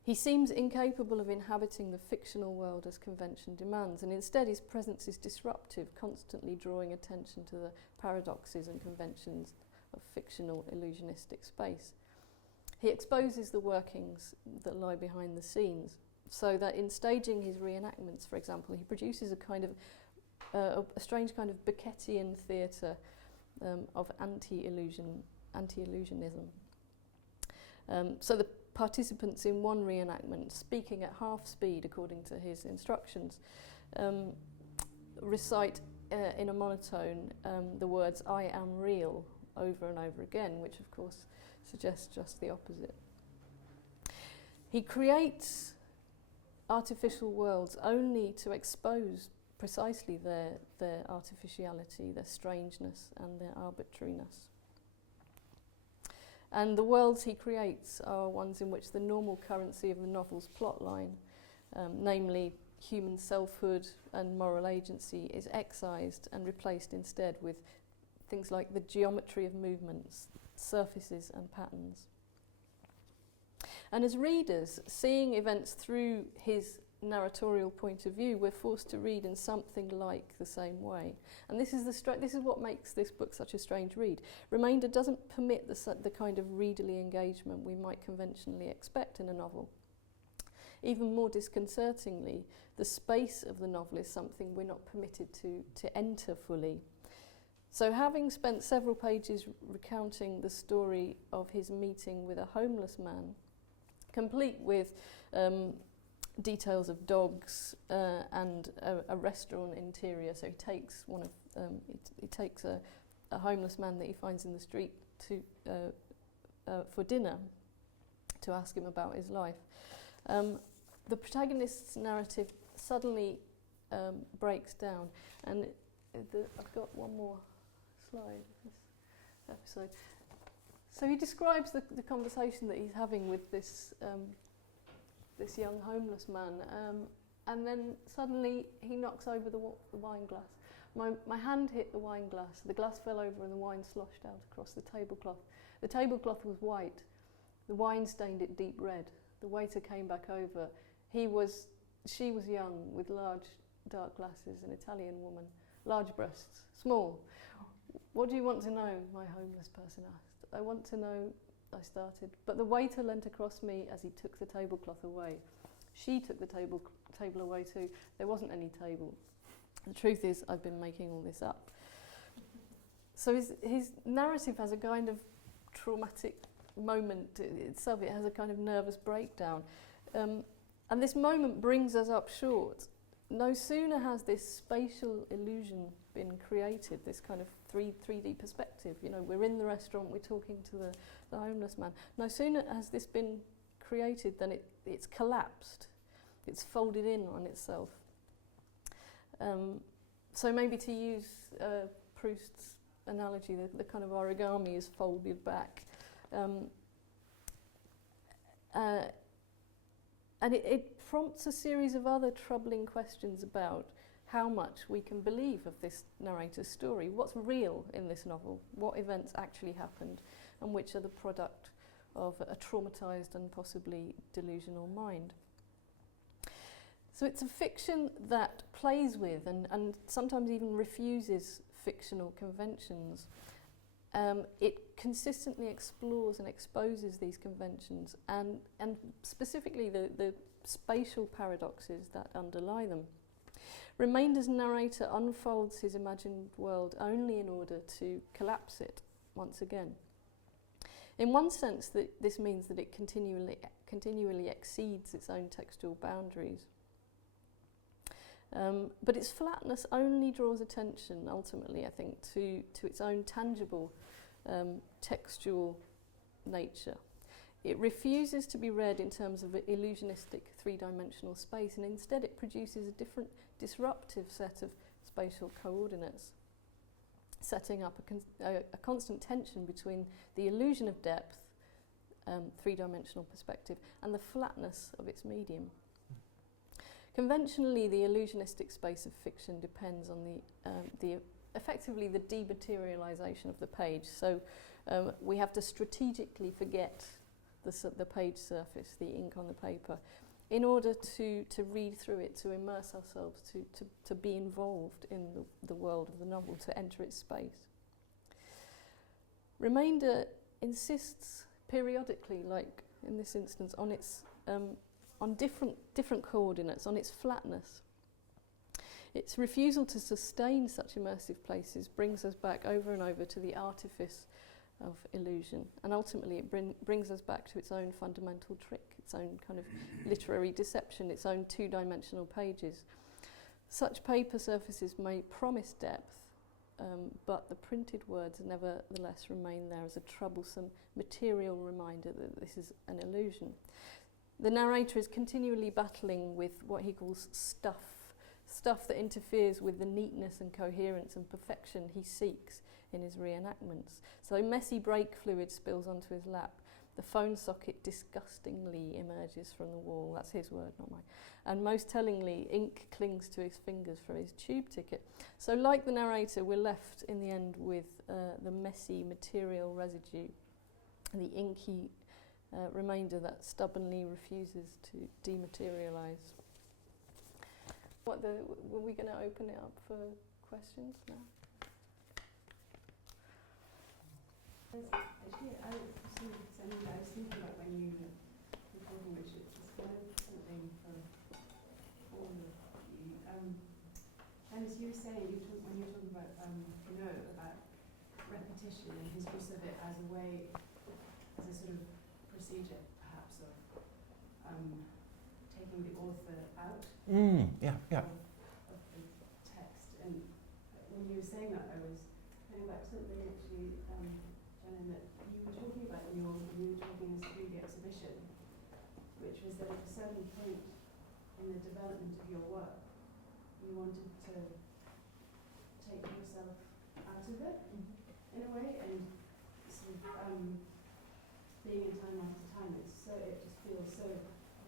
He seems incapable of inhabiting the fictional world as convention demands, and instead his presence is disruptive, constantly drawing attention to the paradoxes and conventions of fictional illusionistic space. He exposes the workings that lie behind the scenes, so that in staging his reenactments, for example, he produces a kind of a strange kind of Beckettian theatre of anti-illusionism. So the participants in one reenactment, speaking at half speed according to his instructions, recite in a monotone the words "I am real" over and over again, which of course suggests just the opposite. He creates artificial worlds only to expose precisely their artificiality, their strangeness and their arbitrariness. And the worlds he creates are ones in which the normal currency of the novel's plotline, namely human selfhood and moral agency, is excised and replaced instead with things like the geometry of movements, surfaces and patterns. And as readers, seeing events through his narratorial point of view, we're forced to read in something like the same way. And this is what makes this book such a strange read. Remainder doesn't permit the kind of readerly engagement we might conventionally expect in a novel. Even more disconcertingly, the space of the novel is something we're not permitted to enter fully. So having spent several pages recounting the story of his meeting with a homeless man, complete with details of dogs and a restaurant interior. So he takes a homeless man that he finds in the street for dinner to ask him about his life. The protagonist's narrative suddenly breaks down, and I've got one more slide of this episode. So he describes the conversation that he's having with this young homeless man, and then suddenly he knocks over the wine glass. My hand hit the wine glass. The glass fell over and the wine sloshed out across the tablecloth. The tablecloth was white. The wine stained it deep red. The waiter came back over. She was young, with large dark glasses, an Italian woman, large breasts, small. "What do you want to know?" my homeless person asked. "I want to know," I started, but the waiter leant across me as he took the tablecloth away. She took the table away too. There wasn't any table. The truth is, I've been making all this up. So his narrative has a kind of traumatic moment itself. It has a kind of nervous breakdown. And this moment brings us up short. No sooner has this spatial illusion been created, this kind of 3D perspective, we're in the restaurant, we're talking to the homeless man. No sooner has this been created than it's collapsed. It's folded in on itself. So maybe to use Proust's analogy, the kind of origami is folded back. And it prompts a series of other troubling questions about how much we can believe of this narrator's story. What's real in this novel? What events actually happened? And which are the product of a traumatized and possibly delusional mind? So it's a fiction that plays with and sometimes even refuses fictional conventions. It consistently explores and exposes these conventions and specifically the spatial paradoxes that underlie them. Reminder's narrator unfolds his imagined world only in order to collapse it once again. In one sense, this means that it continually exceeds its own textual boundaries. But its flatness only draws attention, ultimately, I think, to its own tangible textual nature. It refuses to be read in terms of an illusionistic three-dimensional space, and instead it produces a different, disruptive set of spatial coordinates, setting up a constant tension between the illusion of depth, three-dimensional perspective, and the flatness of its medium. Conventionally, the illusionistic space of fiction depends on effectively the dematerialization of the page. So we have to strategically forget the page surface, the ink on the paper, in order to read through it, to immerse ourselves, to be involved in the world of the novel, to enter its space. Remainder insists periodically, like in this instance, on its on different coordinates, on its flatness. Its refusal to sustain such immersive places brings us back over and over to the artifice of illusion, and ultimately it brings us back to its own fundamental trick, its own kind of literary deception, its own two-dimensional pages. Such paper surfaces may promise depth, but the printed words nevertheless remain there as a troublesome material reminder that this is an illusion. The narrator is continually battling with what he calls stuff that interferes with the neatness and coherence and perfection he seeks in his reenactments. So messy brake fluid spills onto his lap. The phone socket disgustingly emerges from the wall. That's his word, not mine. And most tellingly, ink clings to his fingers for his tube ticket. So like the narrator, we're left in the end with the messy material residue, the inky remainder that stubbornly refuses to dematerialize. Were we going to open it up for questions now? Actually, I was thinking about when you were talking, which is kind of something for all of you. And as you were saying, when you were talking about Queneau, about repetition and his use of it as a way, as a sort of procedure, perhaps, of taking the author out of the text. And when you were saying that, I was coming back to something actually, Shannon, that you were talking about when you were talking us through the exhibition, which was that at a certain point in the development of your work, you wanted to take yourself out of it, in a way, and sort of being in time after time, it just feels so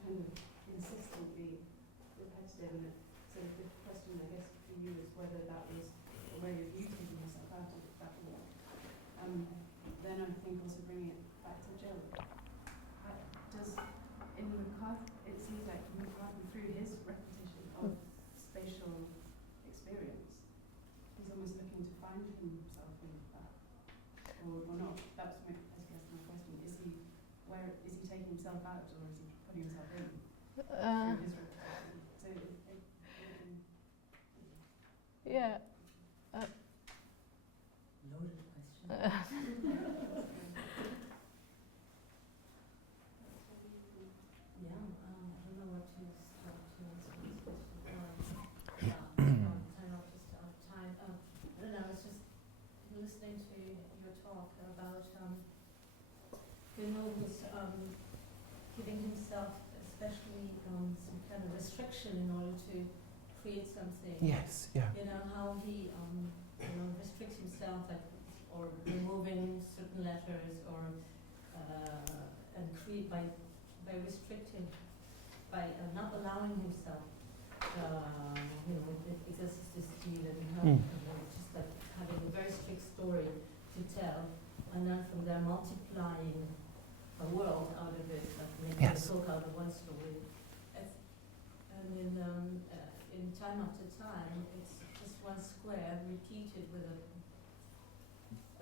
kind of insistently repetitive, and so the question, I guess, for you is whether that was a way of you taking yourself out of it that way. Then I think also bringing it back to Gill. In McCarthy, it seems like McCarthy, through his repetition of spatial experience, he's almost looking to find himself in that, or not. That's my question. Is he taking himself out, or is he putting himself in through his repetition? Yeah. Loaded question. Yeah, I don't know what to start to answer this question. Time up, just out of time. I don't know, I was just listening to your talk about Queneau was giving himself a especially some kind of restriction in order to create something. Yes, yeah. You know, how he restricts himself, like, or removing certain letters, or and create by restricting, by not allowing himself, exercise this speed and just like having a very strict story to tell, and then from there multiplying a world out of it, like making a book out of one story. And in Time After Time, it's just one square repeated with a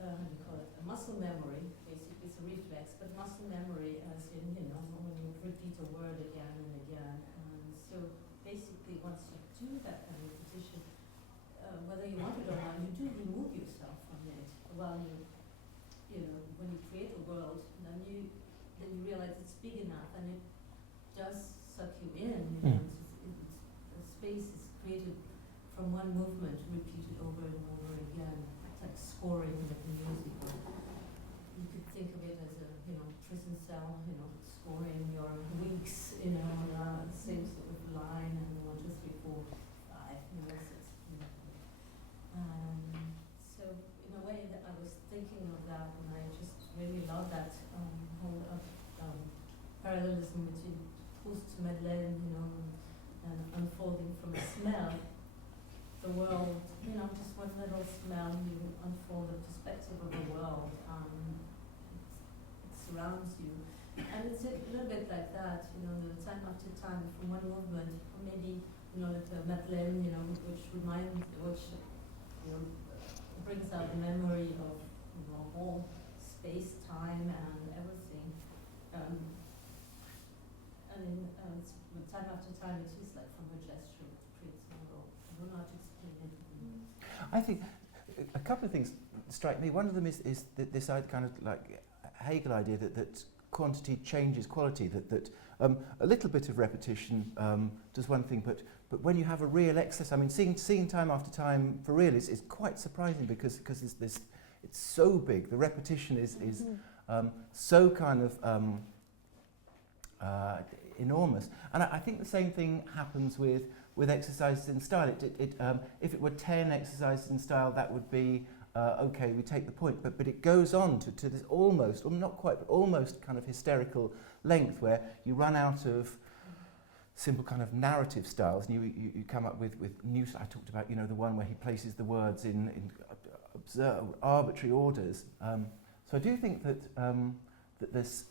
how do you call it, a muscle memory. Basically, it's a reflex, but muscle memory as in, when you repeat a word again and again. And so basically, once you do that kind of repetition, whether you want it or not, you do remove yourself from it. While when you create a world, then you realize it's big enough, and it does suck you in. The space is created from one movement, repeated over and over again. It's like scoring with music. Or you could think of it as a prison cell, scoring your weeks, same sort of line, and 1, 2, 3, 4, 5, 6. So in a way, that I was thinking of that, and I just really love that whole parallelism between Proust, Madeleine, and unfolding from a smell. The world, just one little smell, you unfold a perspective of the world. It surrounds you. And it's a little bit like that, the time after time, from one movement, or maybe, like Madeleine, which brings out the memory of, whole space, time, and everything. And in time after time, it is like from a gesture, it creates a world. I don't know how to explain it. I think a couple of things strike me. One of them is this kind of like Hegel idea that quantity changes quality, that a little bit of repetition does one thing, but when you have a real excess, I mean, seeing time after time for real is quite surprising because it's so big. The repetition is so kind of enormous. And I think the same thing happens with exercises in style. If it were 10 exercises in style, that would be okay, we take the point, but it goes on to this almost, or not quite, but almost kind of hysterical length where you run out of simple kind of narrative styles, and you come up with new. I talked about the one where he places the words in arbitrary orders. So I do think that that this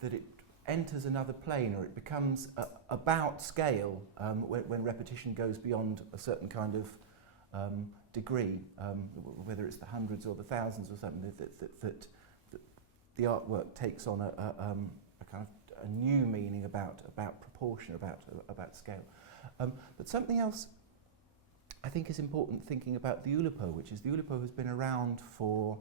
that it enters another plane, or it becomes about scale when repetition goes beyond a certain kind of degree, whether it's the hundreds or the thousands or something, that the artwork takes on a kind of a new meaning about proportion, about scale. But something else I think is important thinking about the Oulipo, which is the Oulipo has been around for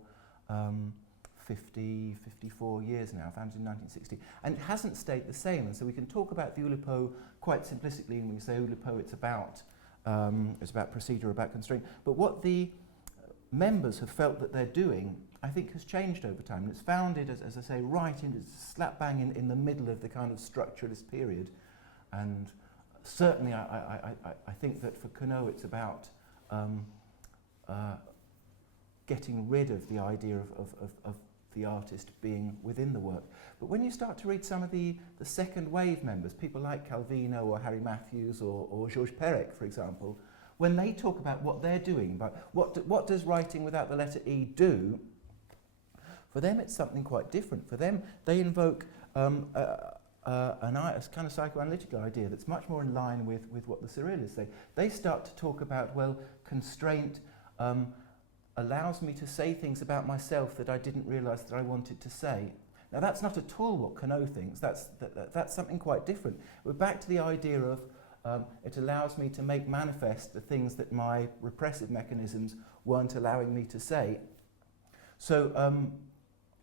54 years now, founded in 1960, and it hasn't stayed the same. And so we can talk about the Oulipo quite simplistically, and we say Oulipo, it's about procedure, about constraint. But what the members have felt that they're doing, I think, has changed over time. And it's founded, as I say, right in, slap bang in the middle of the kind of structuralist period. And certainly I think that for Queneau it's about getting rid of the idea of the artist being within the work. But when you start to read some of the second wave members, people like Calvino or Harry Matthews or Georges Perec, for example, when they talk about what they're doing, but what does writing without the letter E do, for them it's something quite different. For them, they invoke a kind of psychoanalytical idea that's much more in line with what the Surrealists say. They start to talk about, well, constraint allows me to say things about myself that I didn't realise that I wanted to say. Now that's not at all what Queneau thinks, that's something quite different. We're back to the idea of it allows me to make manifest the things that my repressive mechanisms weren't allowing me to say. So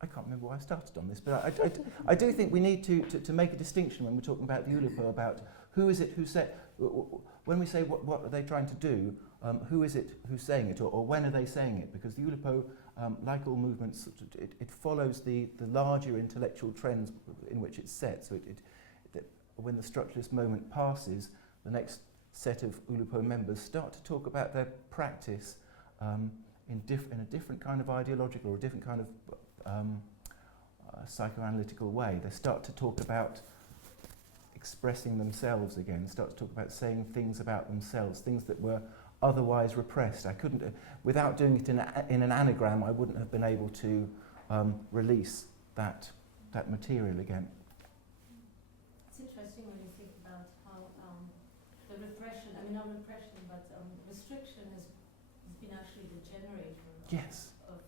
I can't remember why I started on this, but I do think we need to make a distinction when we're talking about the Oulipo, about who is it who said, when we say what are they trying to do, who is it who's saying it, or when are they saying it? Because the Oulipo, like all movements, it follows the larger intellectual trends in which it's set. So when the structuralist moment passes, the next set of Oulipo members start to talk about their practice in a different kind of ideological or a different kind of psychoanalytical way. They start to talk about expressing themselves again, start to talk about saying things about themselves, things that were otherwise repressed. I couldn't, without doing it in an anagram, I wouldn't have been able to release that material again. It's interesting when you think about how the repression, I mean not repression, but restriction has been actually the generator of, Yes. of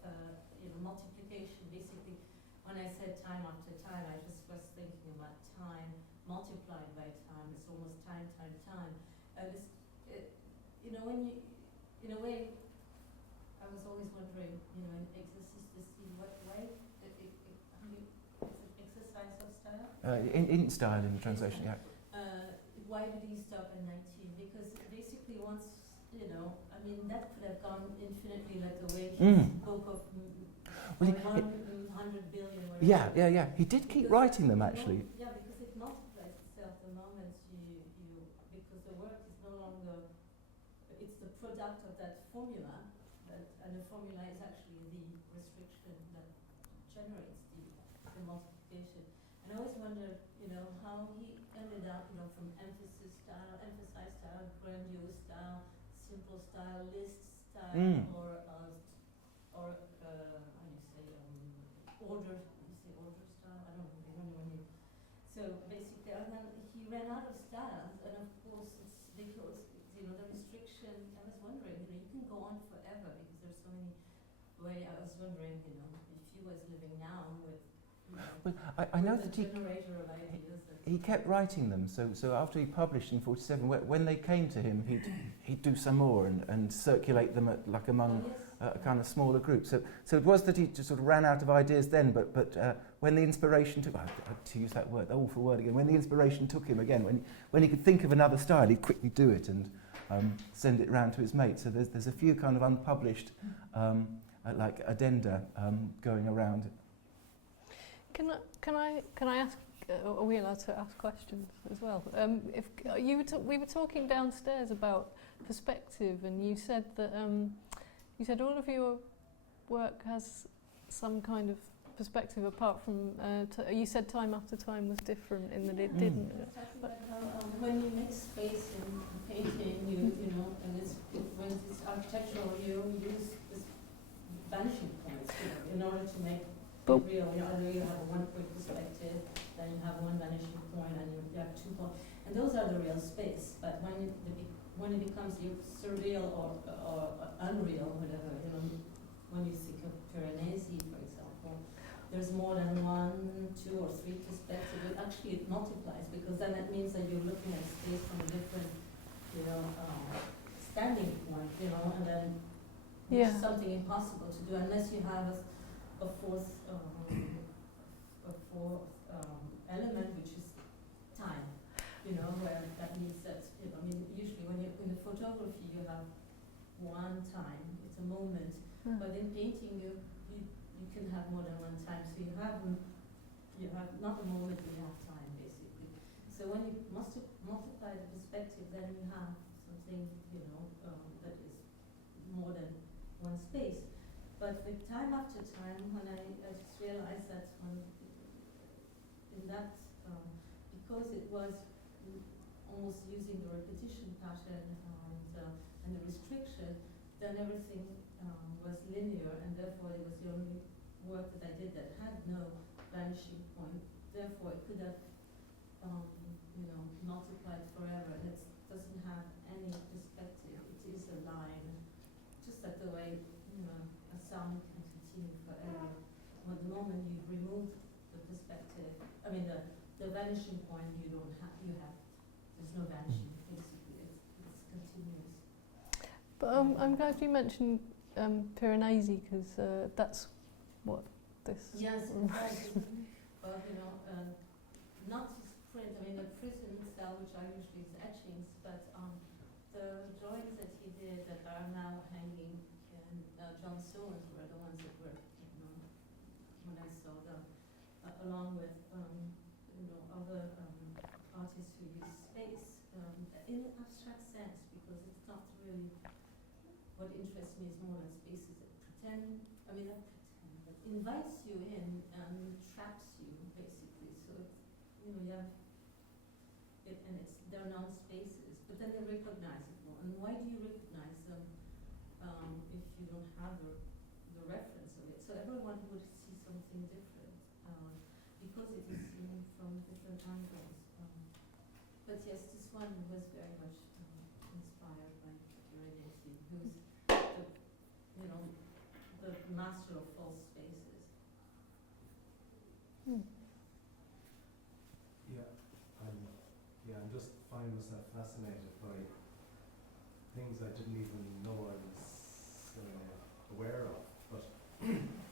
multiplication. Basically, when I said time after time, I just was thinking about time multiplied by time. It's almost time. When you, in a way, I was always wondering, in exercise, in what way, is it exercise of style? In style in the translation, yeah. Why did he stop at 19? Because basically once, that could have gone infinitely, like the way he spoke of 100 billion. Yeah. He did keep writing them, actually. Yeah, because it multiplies itself the moment because the work is no longer, it's the product of that formula, and the formula is actually the restriction that generates the multiplication. And I always wonder, how he ended up, from emphasize style, grandiose style, simple style, list style, or how do you say, order style? I don't know when you. So basically, and then he ran out of styles, and of course it's because the restriction. I was wondering, you can go on forever because there's so many. I was wondering, if he was living now with. Well, I know that he kept writing them. So after he published in '47, when they came to him, he'd do some more and circulate them among a kind of smaller group. So it was that he just sort of ran out of ideas then. But when the inspiration took, to use that word, the awful word again, when the inspiration took him again, when he could think of another style, he'd quickly do it and send it round to his mates. So there's a few kind of unpublished addenda going around. Can I ask? Are we allowed to ask questions as well? If we were talking downstairs about perspective, and you said that all of your work has some kind of perspective apart from. You said time after time was different in that it didn't. When you make space in painting, and when it's architectural, you use this vanishing points in order to make. Real, either you have a one-point perspective, then you have one vanishing point, and you have 2 points, and those are the real space. But when it becomes surreal or unreal, whatever, when you think of Piranesi, for example, there's more than 1, 2, or 3 perspectives. It multiplies because then that means that you're looking at space from a different, standing point, and then it's something impossible to do unless you have a fourth element, which is time, where that means that, usually when you're in the photography, you have one time, it's a moment, but in painting, you can have more than one time, so you have not a moment, you have time, basically. So when you multiply the perspective, then you have something, that is more than one space. But with time after time, when I just realized that because it was almost using the repetition pattern and the restriction, then everything was linear, and therefore it was the only work that I did that had no vanishing point. Therefore, it could have multiplied forever, and it doesn't have any perspective. It is a line, just like the way a sound can continue forever. But the moment you remove the perspective, the vanishing point, there's no vanishing, basically, it's continuous. But I'm glad you mentioned Piranesi, because that's what this. Yes, it does. But not print. I mean, the prison cell, which I usually is etchings, but the drawings that he did that are now hanging in John Stone's were the ones that were, when I saw them, along with, other artists who use space in an abstract sense, because it's not really, what interests me is more than spaces that pretend, but invites you in and traps you, basically. So it's, you have it, and they're non-spaces, but then they're recognizable. And why do you recognize them if you don't have the reference of it? So everyone would see something different because it is seen from different angles. But yes, this one was very much inspired by Gill, who's the master of false spaces. I'm just finding myself fascinated by things I didn't even know I was aware of. But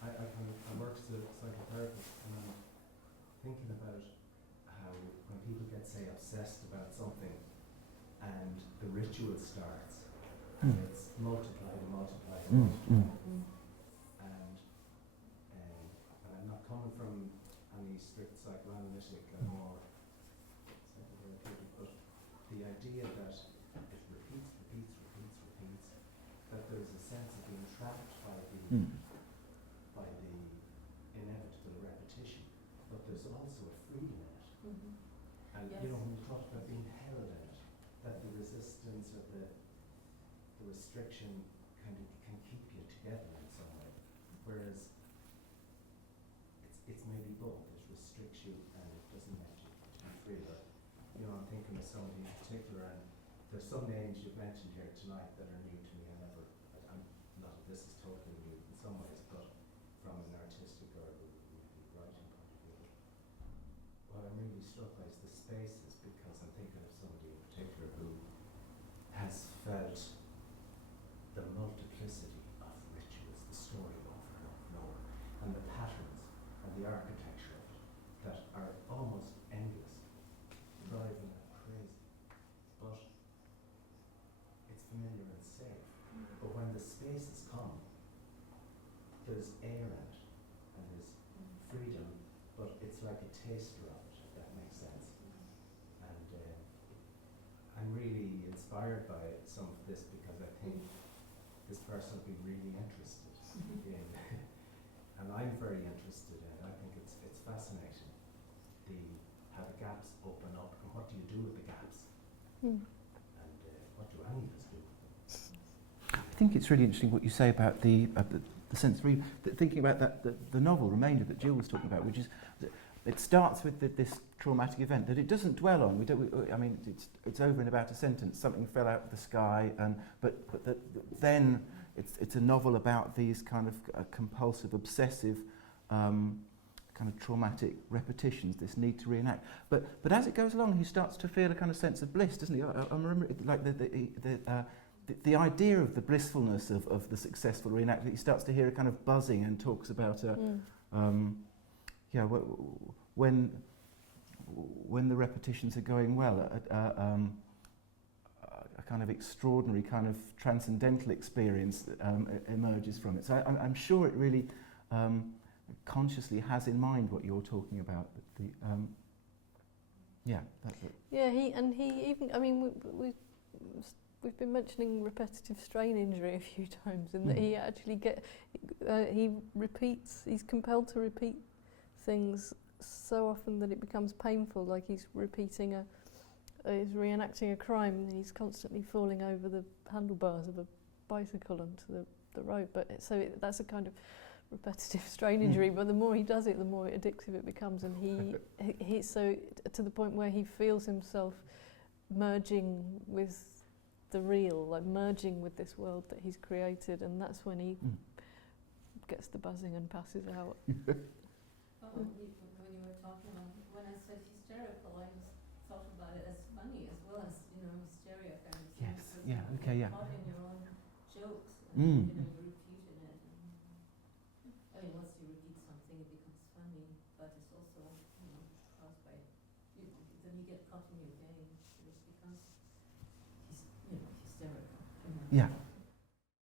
I work as a psychotherapist, and I'm thinking about how when people get, say, obsessed about something, and the ritual starts, and it's multiplied and multiplied and multiplied. And I'm not coming from any strict psychoanalytic or psychotherapeutic, but the idea that it repeats, that there's a sense of being trapped by the inevitable repetition, but there's also a freedom in it. And Yes. when you talk about being held in it, that the resistance or the restriction can keep you together in some way, whereas it's maybe both. It restricts you and it doesn't let you be free. But I'm thinking of somebody in particular, and there's some names you've mentioned here tonight that are new to me. I'm not that this is totally new in some ways, but from an artistic or maybe writing point of view. What I'm really struck by is the spaces, because I'm thinking of somebody in particular who has felt the multiplicity of rituals, the story over and over, and the patterns and the architecture of it that are almost endless, driving them crazy. But it's familiar and safe. But when the spaces come, there's air in it, and there's freedom, but it's like a taster of it, if that makes sense. And I'm really inspired by some of this, because I think this person will be really interested in, and I'm very interested in. I think it's fascinating, how the gaps open up, and what do you do with the gaps, and what do any of us do with them? I think it's really interesting what you say about the sense of freedom. Thinking about the novel Remainder that Gill was talking about, which is it starts with this traumatic event that it doesn't dwell on. It's over in about a sentence. Something fell out of the sky, but then it's a novel about these kind of compulsive, obsessive, kind of traumatic repetitions. This need to reenact. But as it goes along, he starts to feel a kind of sense of bliss, doesn't he? I remember the idea of the blissfulness of the successful reenactment. He starts to hear a kind of buzzing and talks about when the repetitions are going well, a kind of extraordinary kind of transcendental experience emerges from it. So I'm sure it really consciously has in mind what you're talking about. We've been mentioning repetitive strain injury a few times, and that he actually he's compelled to repeat things so often that it becomes painful, like he's reenacting a crime, and he's constantly falling over the handlebars of a bicycle onto the road. That's a kind of repetitive strain injury, but the more he does it, the more addictive it becomes, and he so to the point where he feels himself merging with the real, like merging with this world that he's created, and that's when he gets the buzzing and passes out. When you were talking about, when I said hysterical, I thought about it as funny as well as, hysteria kind of thing. Yes, yeah, okay, yeah. Caught in your own jokes, and, you're repeating it. Once you repeat something, it becomes funny, but it's also, caused by, then you get caught in your game, it becomes, hysterical. Yeah.